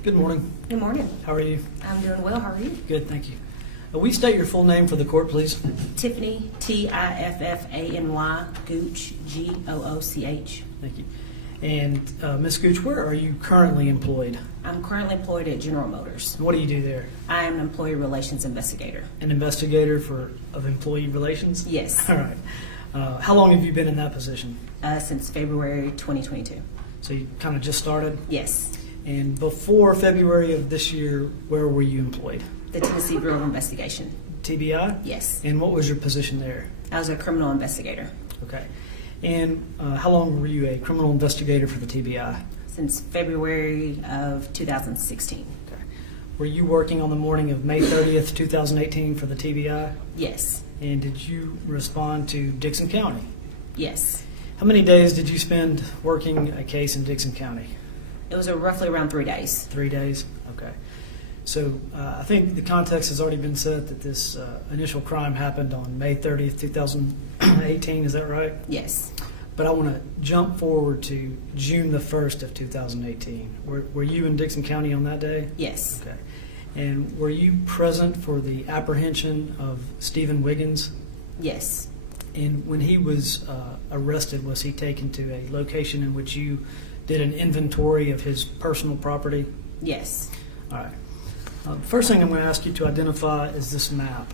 Good morning. Good morning. How are you? I'm doing well. How are you? Good, thank you. Will you state your full name for the court, please? Tiffany, Tiffany, Gooch, Gooch. Thank you. And Ms. Gooch, where are you currently employed? I'm currently employed at General Motors. What do you do there? I am an employee relations investigator. An investigator of employee relations? Yes. All right. How long have you been in that position? Since February 2022. So you kind of just started? Yes. And before February of this year, where were you employed? The Tennessee Bureau of Investigation. TBI? Yes. And what was your position there? I was a criminal investigator Okay. And how long were you a criminal investigator for the TBI? since February of 2016. Okay. Were you working on the morning of May 30th, 2018 for the TBI? Yes. And did you respond to Dixon County? Yes. How many days did you spend working a case in Dixon County? It was roughly around 3 days. 3 days? Okay. So I think the context has already been set that this initial crime happened on May 30th, 2018. Is that right? Yes. But I want to jump forward to June the 1st of 2018. Were you in Dixon County on that day? Yes. Okay. And were you present for the apprehension of Stephen Wiggins? Yes. And when he was arrested, was he taken to a location in which you did an inventory of his personal property? Yes. All right. First thing I'm going to ask you to identify is this map.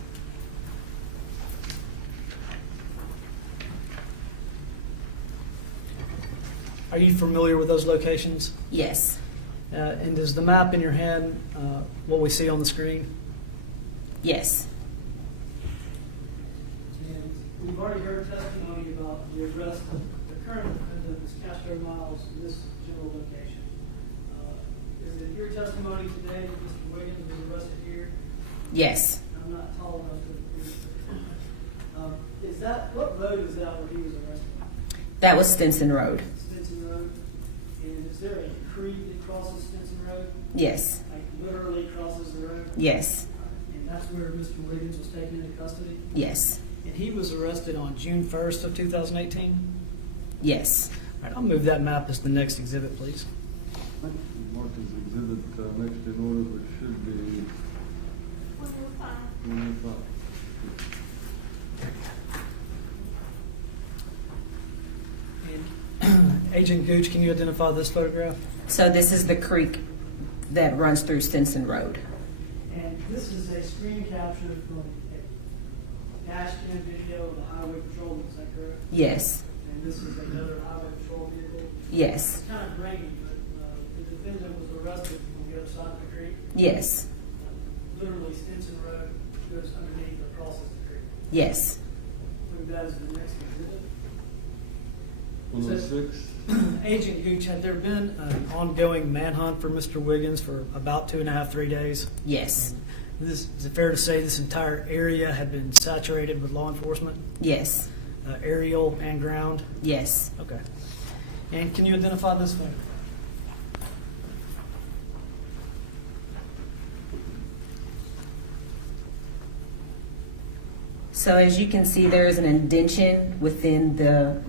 Are you familiar with those locations? Yes. And is the map in your hand what we see on the screen? Yes. And we've already heard testimony about the arrest of the current defendant, Ms. Castro-Miles, in this general location. Is it your testimony today that Mr. Wiggins was arrested here? Yes. I'm not tall enough to. Is that, what road is that where he was arrested? That was Stinson Road. Stinson Road? And is there a creek that crosses Stinson Road? Yes. Like literally crosses the road? Yes. And that's where Mr. Wiggins was taken into custody? Yes. And he was arrested on June 1st of 2018? Yes. All right, I'll move that map as the next exhibit, please. Mark as exhibit next in order, which should be 105. 105. And Agent Gooch, can you identify this photograph? So this is the creek that runs through Stinson Road. And this is a screen capture from a dash cam video of the highway patrolman, is that correct? Yes. And this is another highway patrol vehicle? Yes. It's kind of grainy, but the defendant was arrested on the other side of the creek. Yes. Literally Stinson Road goes underneath or crosses the creek. Yes. Move that as the next exhibit. 106. Agent Gooch, had there been an ongoing manhunt for Mr. Wiggins for about 2.5, 3 days? Yes. And is it fair to say this entire area had been saturated with law enforcement, Yes. aerial and ground? Yes. Okay. And can you identify this photograph? So as you can see, there is an indention within the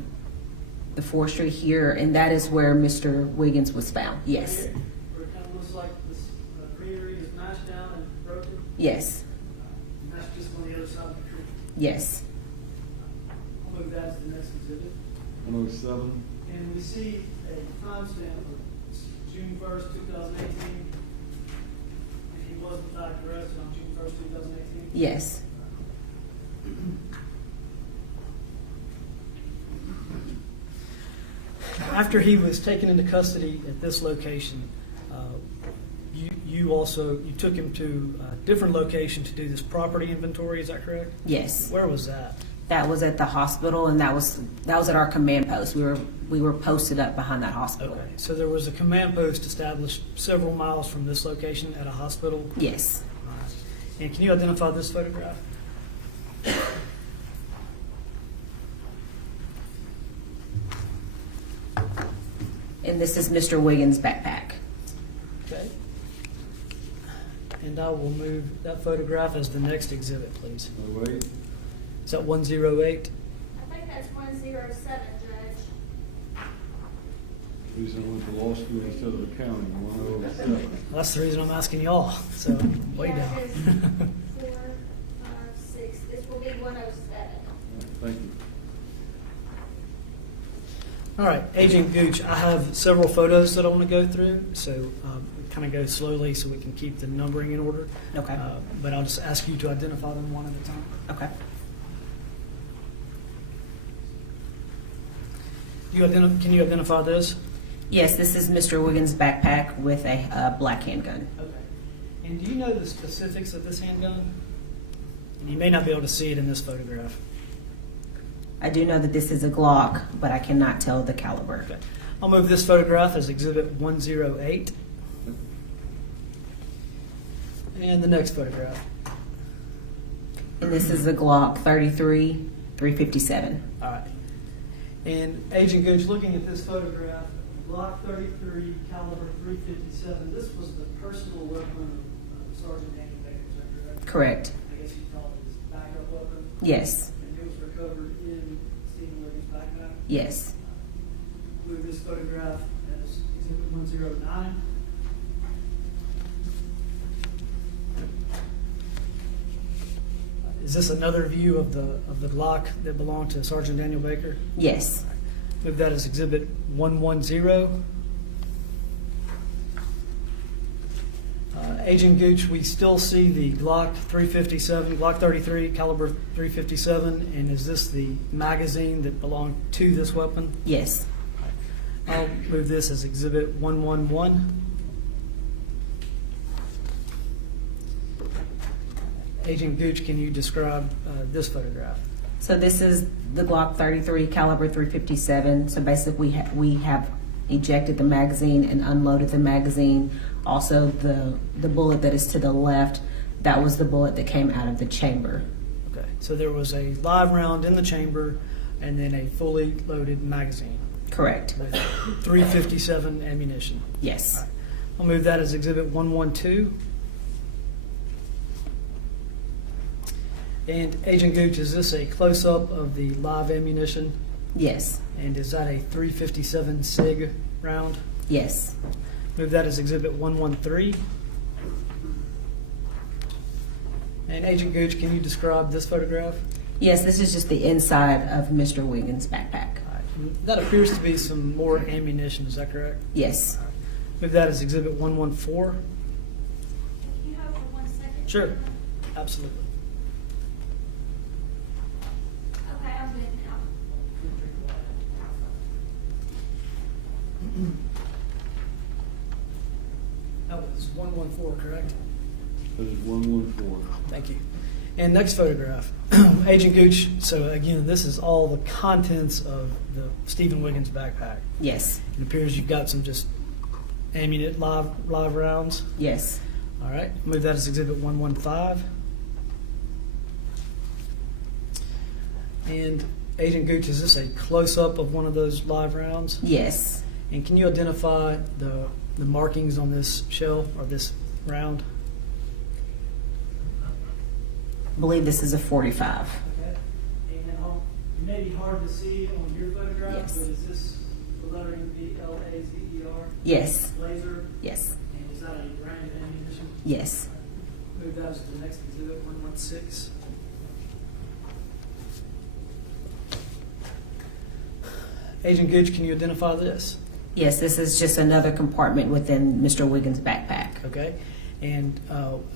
forestry here, and that is where Mr. Wiggins was found. Yes. Right here, where it kind of looks like this greenery is mashed down and broken? Yes. And that's just on the other side of the creek. Yes. I'll move that as the next exhibit. 107. And we see a timestamp of June 1st, 2018. If he was in fact arrested on June 1st, 2018. Yes. After he was taken into custody at this location, you took him to a different location to do this property inventory, is that correct? Yes. Where was that? That was at the hospital, and that was at our command post. We were posted up behind that hospital. Okay, so there was a command post established several miles from this location at a hospital? Yes. All right. And can you identify this photograph? And this is Mr. Wiggins' backpack. Okay. And I will move that photograph as the next exhibit, please. 108. Is that 108? I think that's 107, Judge. Reason I went to law school instead of accounting. 107. That's the reason I'm asking y'all, so way Yeah, it is. down. 4, 5, 6. This will be 107. Thank you. All right, Agent Gooch, I have several photos that I want to go through, so kind of go slowly so we can keep the numbering in order. Okay. But I'll just ask you to identify them one at a time. Okay. Can you identify this? Yes, this is Mr. Wiggins' backpack with a black handgun. Okay. And do you know the specifics of this handgun? And you may not be able to see it in this photograph. I do know that this is a Glock, but I cannot tell the caliber. Okay. I'll move this photograph as Exhibit 108. And the next photograph. And this is a Glock 33 357. All right. And Agent Gooch, looking at this photograph, Glock 33, caliber 357, this was the personal weapon of Sergeant Daniel Baker, is that correct? Correct. I guess you call it his backup weapon? Yes. And it was recovered in Stephen Wiggins' backpack? Yes. Move this photograph as Exhibit 109. Is this another view of the Glock that belonged to Sergeant Daniel Baker? Yes. Move that as Exhibit 110. Agent Gooch, we still see the Glock 357, Glock 33, caliber 357, and is this the magazine that belonged to this weapon? Yes. I'll move this as Exhibit 111. Agent Gooch, can you describe this photograph? So this is the Glock 33 caliber 357. So basically we have ejected the magazine and unloaded the magazine. Also the bullet that is to the left, that was the bullet that came out of the chamber. Okay, so there was a live round in the chamber and then a fully loaded magazine Correct. with 357 ammunition. Yes. I'll move that as Exhibit 112. And Agent Gooch, is this a close-up of the live ammunition? Yes. And is that a 357 SIG round? Yes. Move that as Exhibit 113. And Agent Gooch, can you describe this photograph? Yes, this is just the inside of Mr. Wiggins' backpack. All right. That appears to be some more ammunition, is that correct? Yes. Move that as Exhibit 114. Can you hold for 1 second? Sure, absolutely. Okay, I'm good now. That was 114, correct? That is 114. Thank you. And next photograph, Agent Gooch. So again, this is all the contents of the Stephen Wiggins backpack. Yes. It appears you've got some just ammunition, live rounds. Yes. All right, move that as Exhibit 115. And Agent Gooch, is this a close-up of one of those live rounds? Yes. And can you identify the markings on this shell or this round? I believe this is a 45. Okay. And it may be hard to see on your photograph, Yes. but is this the lettering BLAZER? Yes. Laser? Yes. And is that a brand of ammunition? Yes. Move that as the next Exhibit 116. Agent Gooch, can you identify this? Yes, this is just another compartment within Mr. Wiggins' backpack. Okay. And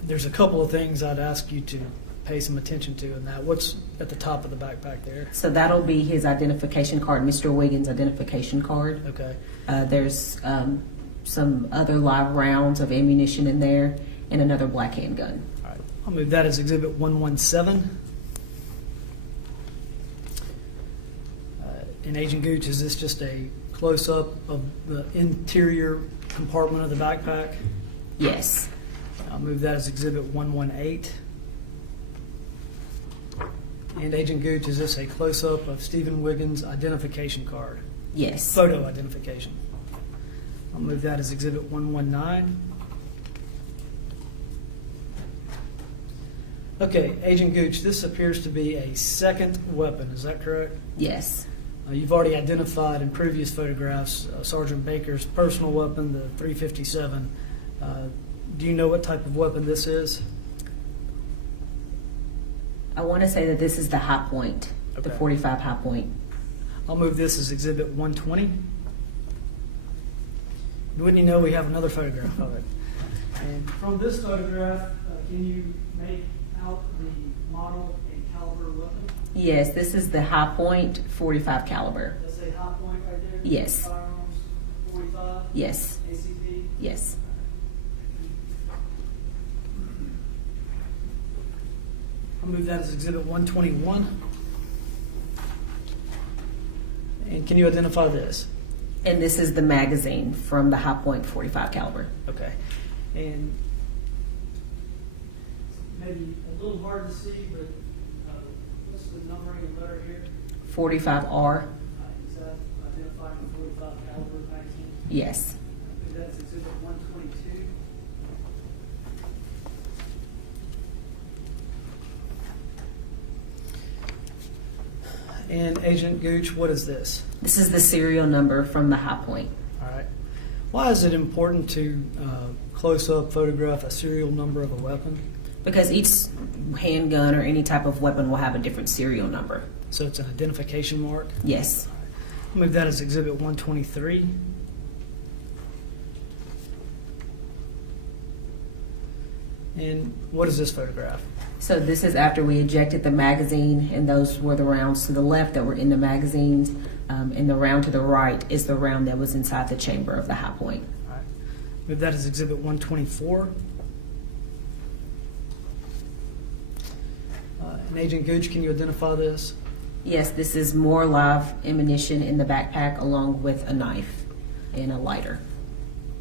there's a couple of things I'd ask you to pay some attention to in that. What's at the top of the backpack there? So that'll be his identification card, Mr. Wiggins' identification card. Okay. There's some other live rounds of ammunition in there and another black handgun. All right. I'll move that as Exhibit 117. And Agent Gooch, is this just a close-up of the interior compartment of the backpack? Yes. I'll move that as Exhibit 118. And Agent Gooch, is this a close-up of Stephen Wiggins' identification card? Yes. Photo identification. I'll move that as Exhibit 119. Okay, Agent Gooch, this appears to be a second weapon, is that correct? Yes. You've already identified in previous photographs Sergeant Baker's personal weapon, the 357. Do you know what type of weapon this is? I want to say that this is the high point, the Okay. 45 high point. I'll move this as Exhibit 120. Wouldn't you know we have another photograph of it? And from this photograph, can you make out the model and caliber weapon? Yes, this is the high point 45 caliber. Let's say high point right there. Yes. Firearms, 45. Yes. ACP. Yes. I'll move that as Exhibit 121. And can you identify this? And this is the magazine from the high point 45 caliber. Okay. And maybe a little hard to see, but what's the numbering and letter here? 45R. Is that identifying the 45 caliber magazine? Yes. I think that's Exhibit 122. And Agent Gooch, what is this? This is the serial number from the high point. All right. Why is it important to close up photograph a serial number of a weapon? Because each handgun or any type of weapon will have a different serial number. So it's an identification mark. Yes. I'll move that as Exhibit 123. And what is this photograph? So this is after we ejected the magazine, and those were the rounds to the left that were in the magazines, and the round to the right is the round that was inside the chamber of the high point. All right. Move that as Exhibit 124. And Agent Gooch, can you identify this? Yes, this is more live ammunition in the backpack along with a knife and a lighter.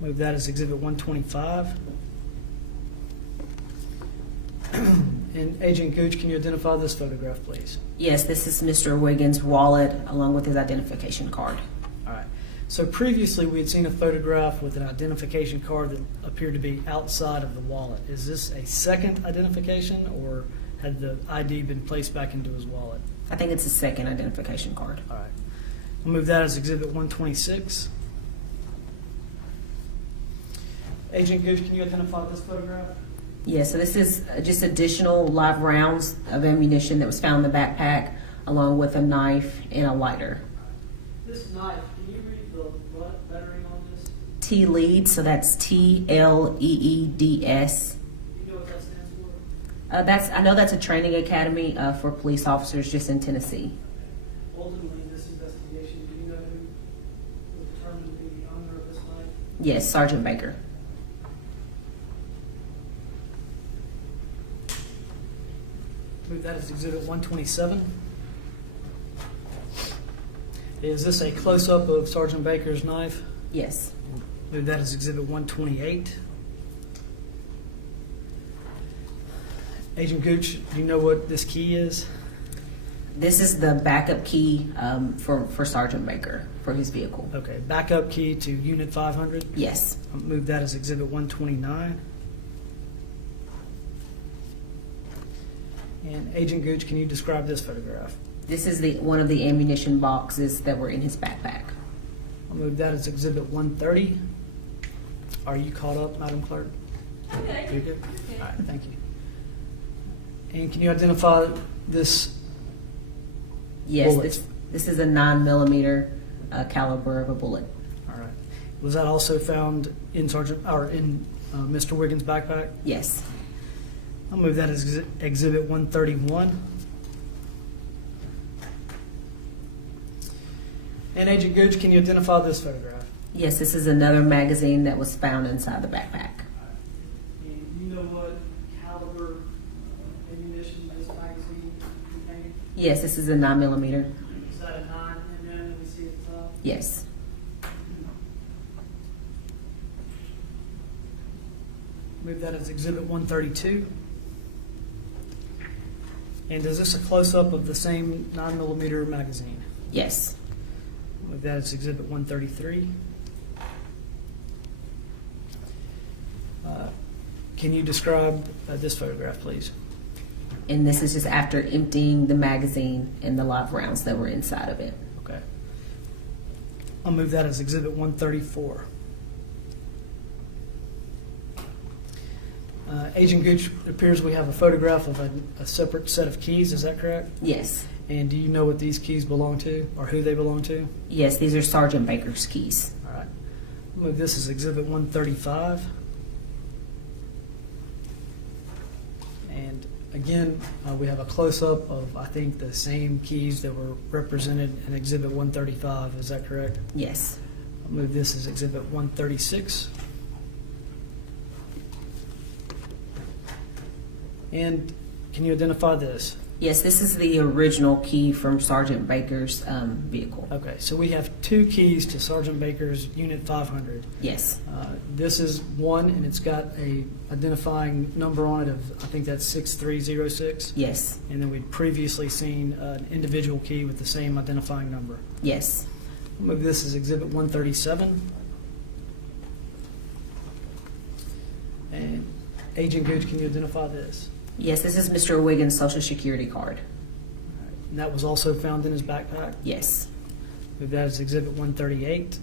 Move that as Exhibit 125. And Agent Gooch, can you identify this photograph, please? Yes, this is Mr. Wiggins' wallet along with his identification card. All right. So previously, we had seen a photograph with an identification card that appeared to be outside of the wallet. Is this a second identification, or had the ID been placed back into his wallet? I think it's a second identification card. All right. We'll move that as Exhibit 126. Agent Gooch, can you identify this photograph? Yes, so this is just additional live rounds of ammunition that was found in the backpack along with a knife and a lighter. This knife, can you read the lettering on this? T lead, so that's TLEEDS. You know what that stands for? I know that's a training academy for police officers just in Tennessee. Ultimately, in this investigation, do you know who was determined to be the owner of this knife? Yes, Sergeant Baker. Move that as Exhibit 127. Is this a close-up of Sergeant Baker's knife? Yes. Move that as Exhibit 128. Agent Gooch, do you know what this key is? This is the backup key for Sergeant Baker for his vehicle. Okay, backup key to Unit 500. Yes. I'll move that as Exhibit 129. And Agent Gooch, can you describe this photograph? This is one of the ammunition boxes that were in his backpack. I'll move that as Exhibit 130. Are you caught up, Madam Clerk? Okay. You're good? All right, thank you. And can you identify this? Yes, Bullets. this is a 9mm caliber of a bullet. All right. Was that also found in Mr. Wiggins' backpack? Yes. I'll move that as Exhibit 131. And Agent Gooch, can you identify this photograph? Yes, this is another magazine that was found inside the backpack. And you know what caliber ammunition this magazine contained? Yes, this is a 9mm. Is that a 9 and then we see at the top? Yes. Move that as Exhibit 132. And is this a close-up of the same 9mm magazine? Yes. Move that as Exhibit 133. Can you describe this photograph, please? And this is just after emptying the magazine and the live rounds that were inside of it. Okay. I'll move that as Exhibit 134. Agent Gooch, it appears we have a photograph of a separate set of keys. Is that correct? Yes. And do you know what these keys belong to, or who they belong to? Yes, these are Sergeant Baker's keys. All right. I'll move this as Exhibit 135. And again, we have a close-up of, I think, the same keys that were represented in Exhibit 135. Is that correct? Yes. I'll move this as Exhibit 136. And can you identify this? Yes, this is the original key from Sergeant Baker's vehicle. Okay, so we have two keys to Sergeant Baker's Unit 500. Yes. This is one, and it's got a identifying number on it of, I think that's 6306. Yes. And then we'd previously seen an individual key with the same identifying number. Yes. I'll move this as Exhibit 137. And Agent Gooch, can you identify this? Yes, this is Mr. Wiggins' Social Security card. All right. And that was also found in his backpack. Yes. Move that as Exhibit 138.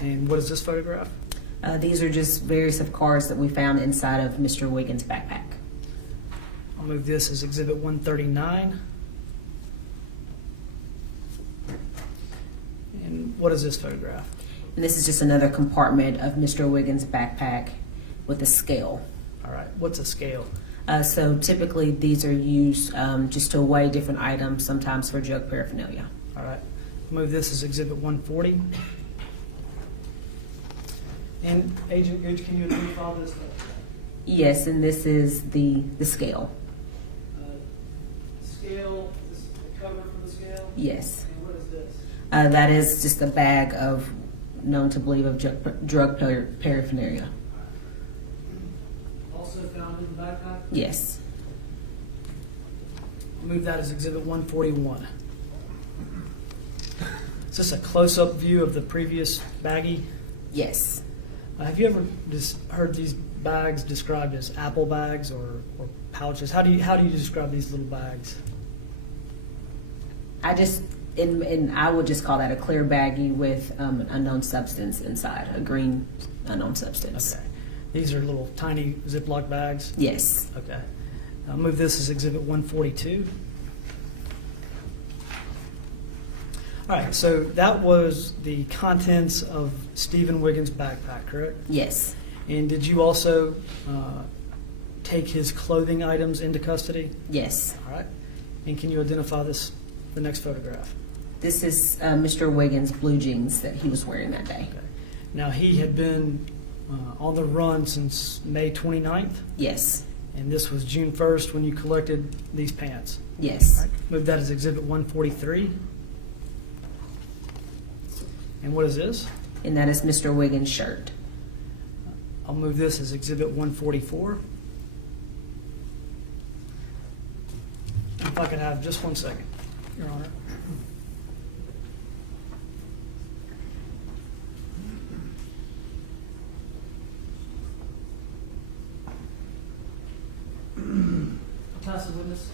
And what is this photograph? These are just various of cards that we found inside of Mr. Wiggins' backpack. I'll move this as Exhibit 139. And what is this photograph? And this is just another compartment of Mr. Wiggins' backpack with a scale. All right, what's a scale? So typically these are used just to weigh different items, sometimes for drug paraphernalia. All right, move this as Exhibit 140. And Agent Gooch, can you identify this? Yes, and this is the scale. Scale, this is the cover for the scale? Yes. And what is this? That is just a bag of known to believe of drug paraphernalia. Also found in the backpack? Yes. I'll move that as Exhibit 141. Is this a close-up view of the previous baggie? Yes. Have you ever heard these bags described as apple bags or pouches? How do you describe these little bags? I would just call that a clear baggie with an unknown substance inside, a green unknown substance. Okay. These are little tiny Ziploc bags? Yes. Okay. I'll move this as Exhibit 142. All right, so that was the contents of Stephen Wiggins' backpack, correct? Yes. And did you also take his clothing items into custody? Yes. All right. And can you identify the next photograph? This is Mr. Wiggins' blue jeans that he was wearing that day. Okay. Now, he had been on the run since May 29th, Yes. and this was June 1st when you collected these pants. Yes. All right. Move that as Exhibit 143. And what is this? And that is Mr. Wiggins' shirt. I'll move this as Exhibit 144. If I could have just 1 second, Your Honor. Pass the witness.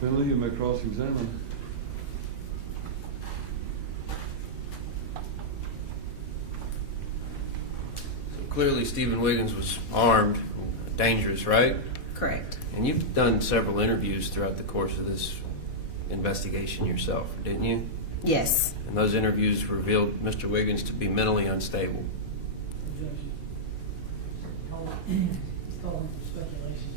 Finley, you may cross-examine. So clearly Stephen Wiggins was armed, dangerous, right? Correct. And you've done several interviews throughout the course of this investigation yourself, didn't you? Yes. And those interviews revealed Mr. Wiggins to be mentally unstable. Objection. It's called speculation.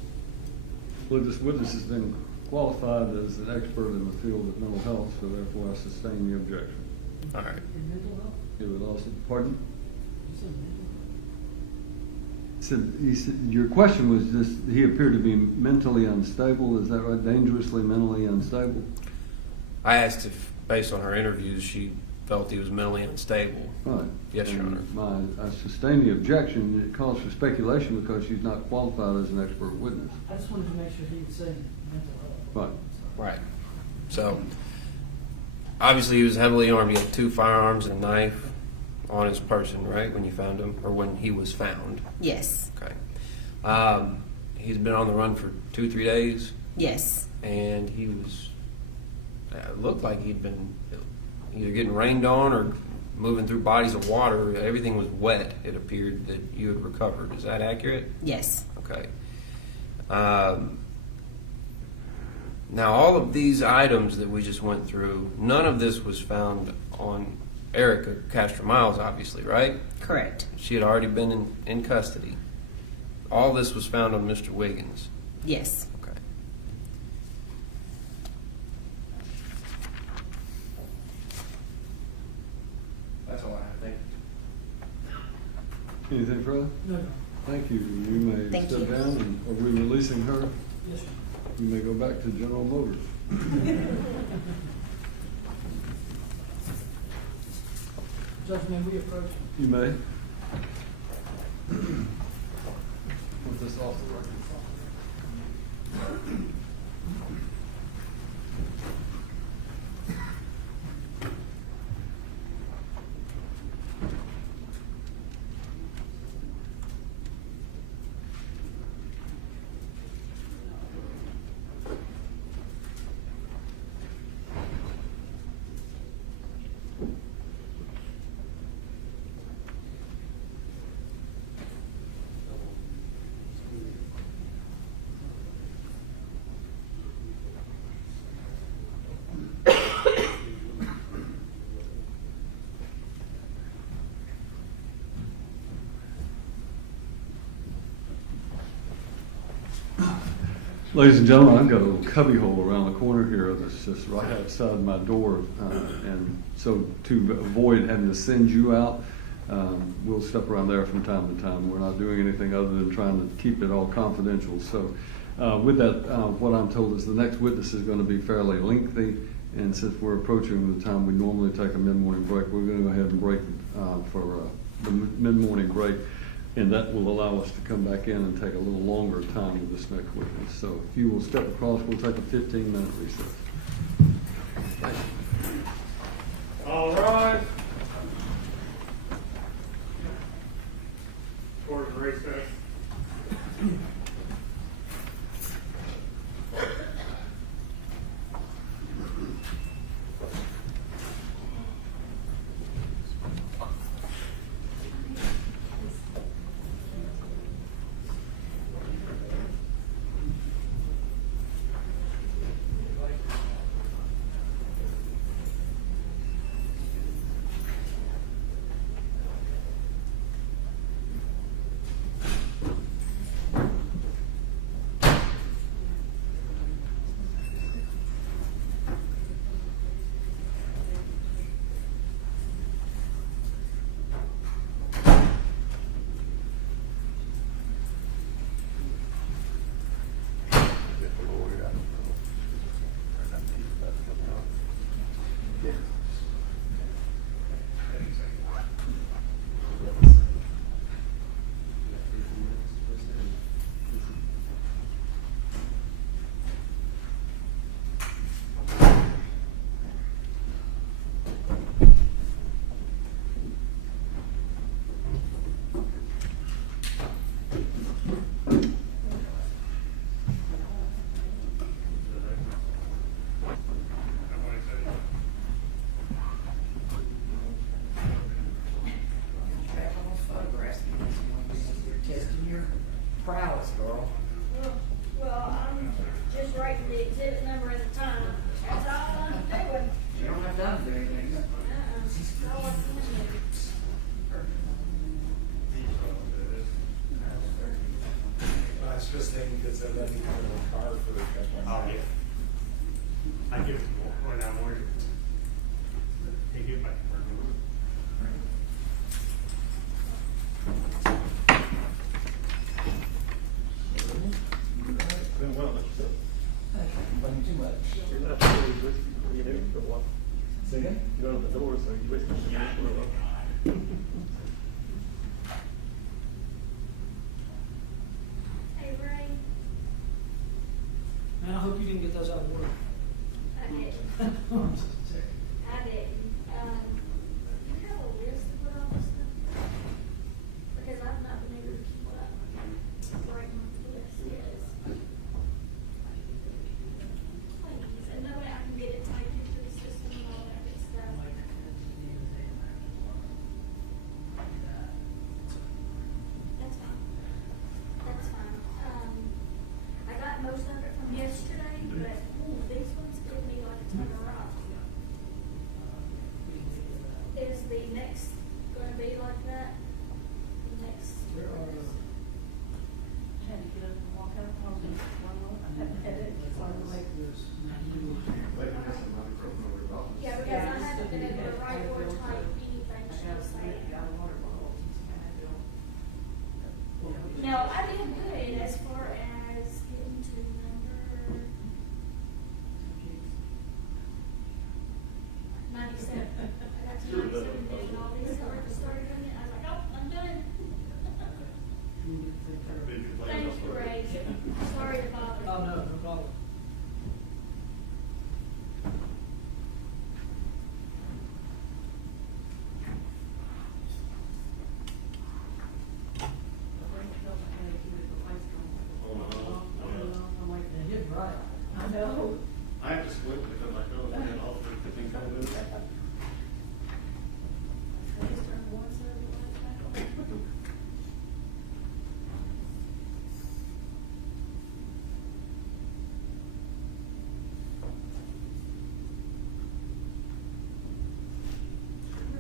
Well, this witness has been qualified as an expert in the field of mental health, so therefore I sustain the objection. All right. In mental health? It would also, pardon? You said mental He said, your question was just, he appeared to be mentally unstable, is that right? Dangerously mentally unstable? I asked if, based on her interviews, she felt he was mentally unstable. Right. Yes, Your And Honor. I sustain the objection. It calls for speculation because she's not qualified as an expert witness. I just wanted to make sure he would say mental health. Right. Right. So, obviously he was heavily armed. He had 2 firearms and a knife on his person, right, when you found him, or when he was found. Yes. Okay. He's been on the run for 2-3 days, Yes. and he was, it looked like he'd been either getting rained on or moving through bodies of water. Everything was wet, it appeared, that you had recovered. Is that accurate? Yes. Okay. Now, all of these items that we just went through, none of this was found on Erika Castro-Miles, obviously, right? Correct. She had already been in custody. All this was found on Mr. Wiggins. Yes. Okay. That's all I have. Thank you. Anything further? No. Thank you. You may Thank step you. down, and are we releasing her? Yes, sir. You may go back to General Motors. Judge, may we approach? You may. Put this off the record. Ladies and gentlemen, I've got a little cubby hole around the corner here that's just right outside my door. And so to avoid having to send you out, we'll step around there from time to time. We're not doing anything other than trying to keep it all confidential. So with that, what I'm told is the next witness is going to be fairly lengthy. And since we're approaching the time we normally take a mid-morning break, we're going to go ahead and break for the mid-morning break. And that will allow us to come back in and take a little longer time with this next witness. So if you will step across, we'll take a 15-minute recess. Thank you. All right. Court is recessed. Prowess, girl. Well, I'm just writing the exhibit number at the time. That's all I'm doing. You don't have to do anything. That's all I'm doing. I was just thinking because they let me come in the car for the couple. Oh, yeah. I give it when I'm worried. Hey, get back. Been well, Nothing too much. you're not really whiskey before you do for a while. Say again? You go to the door, so you whiskey for a while. Hey, Ray. Man, I hope you didn't get those out of order. I did. I'm just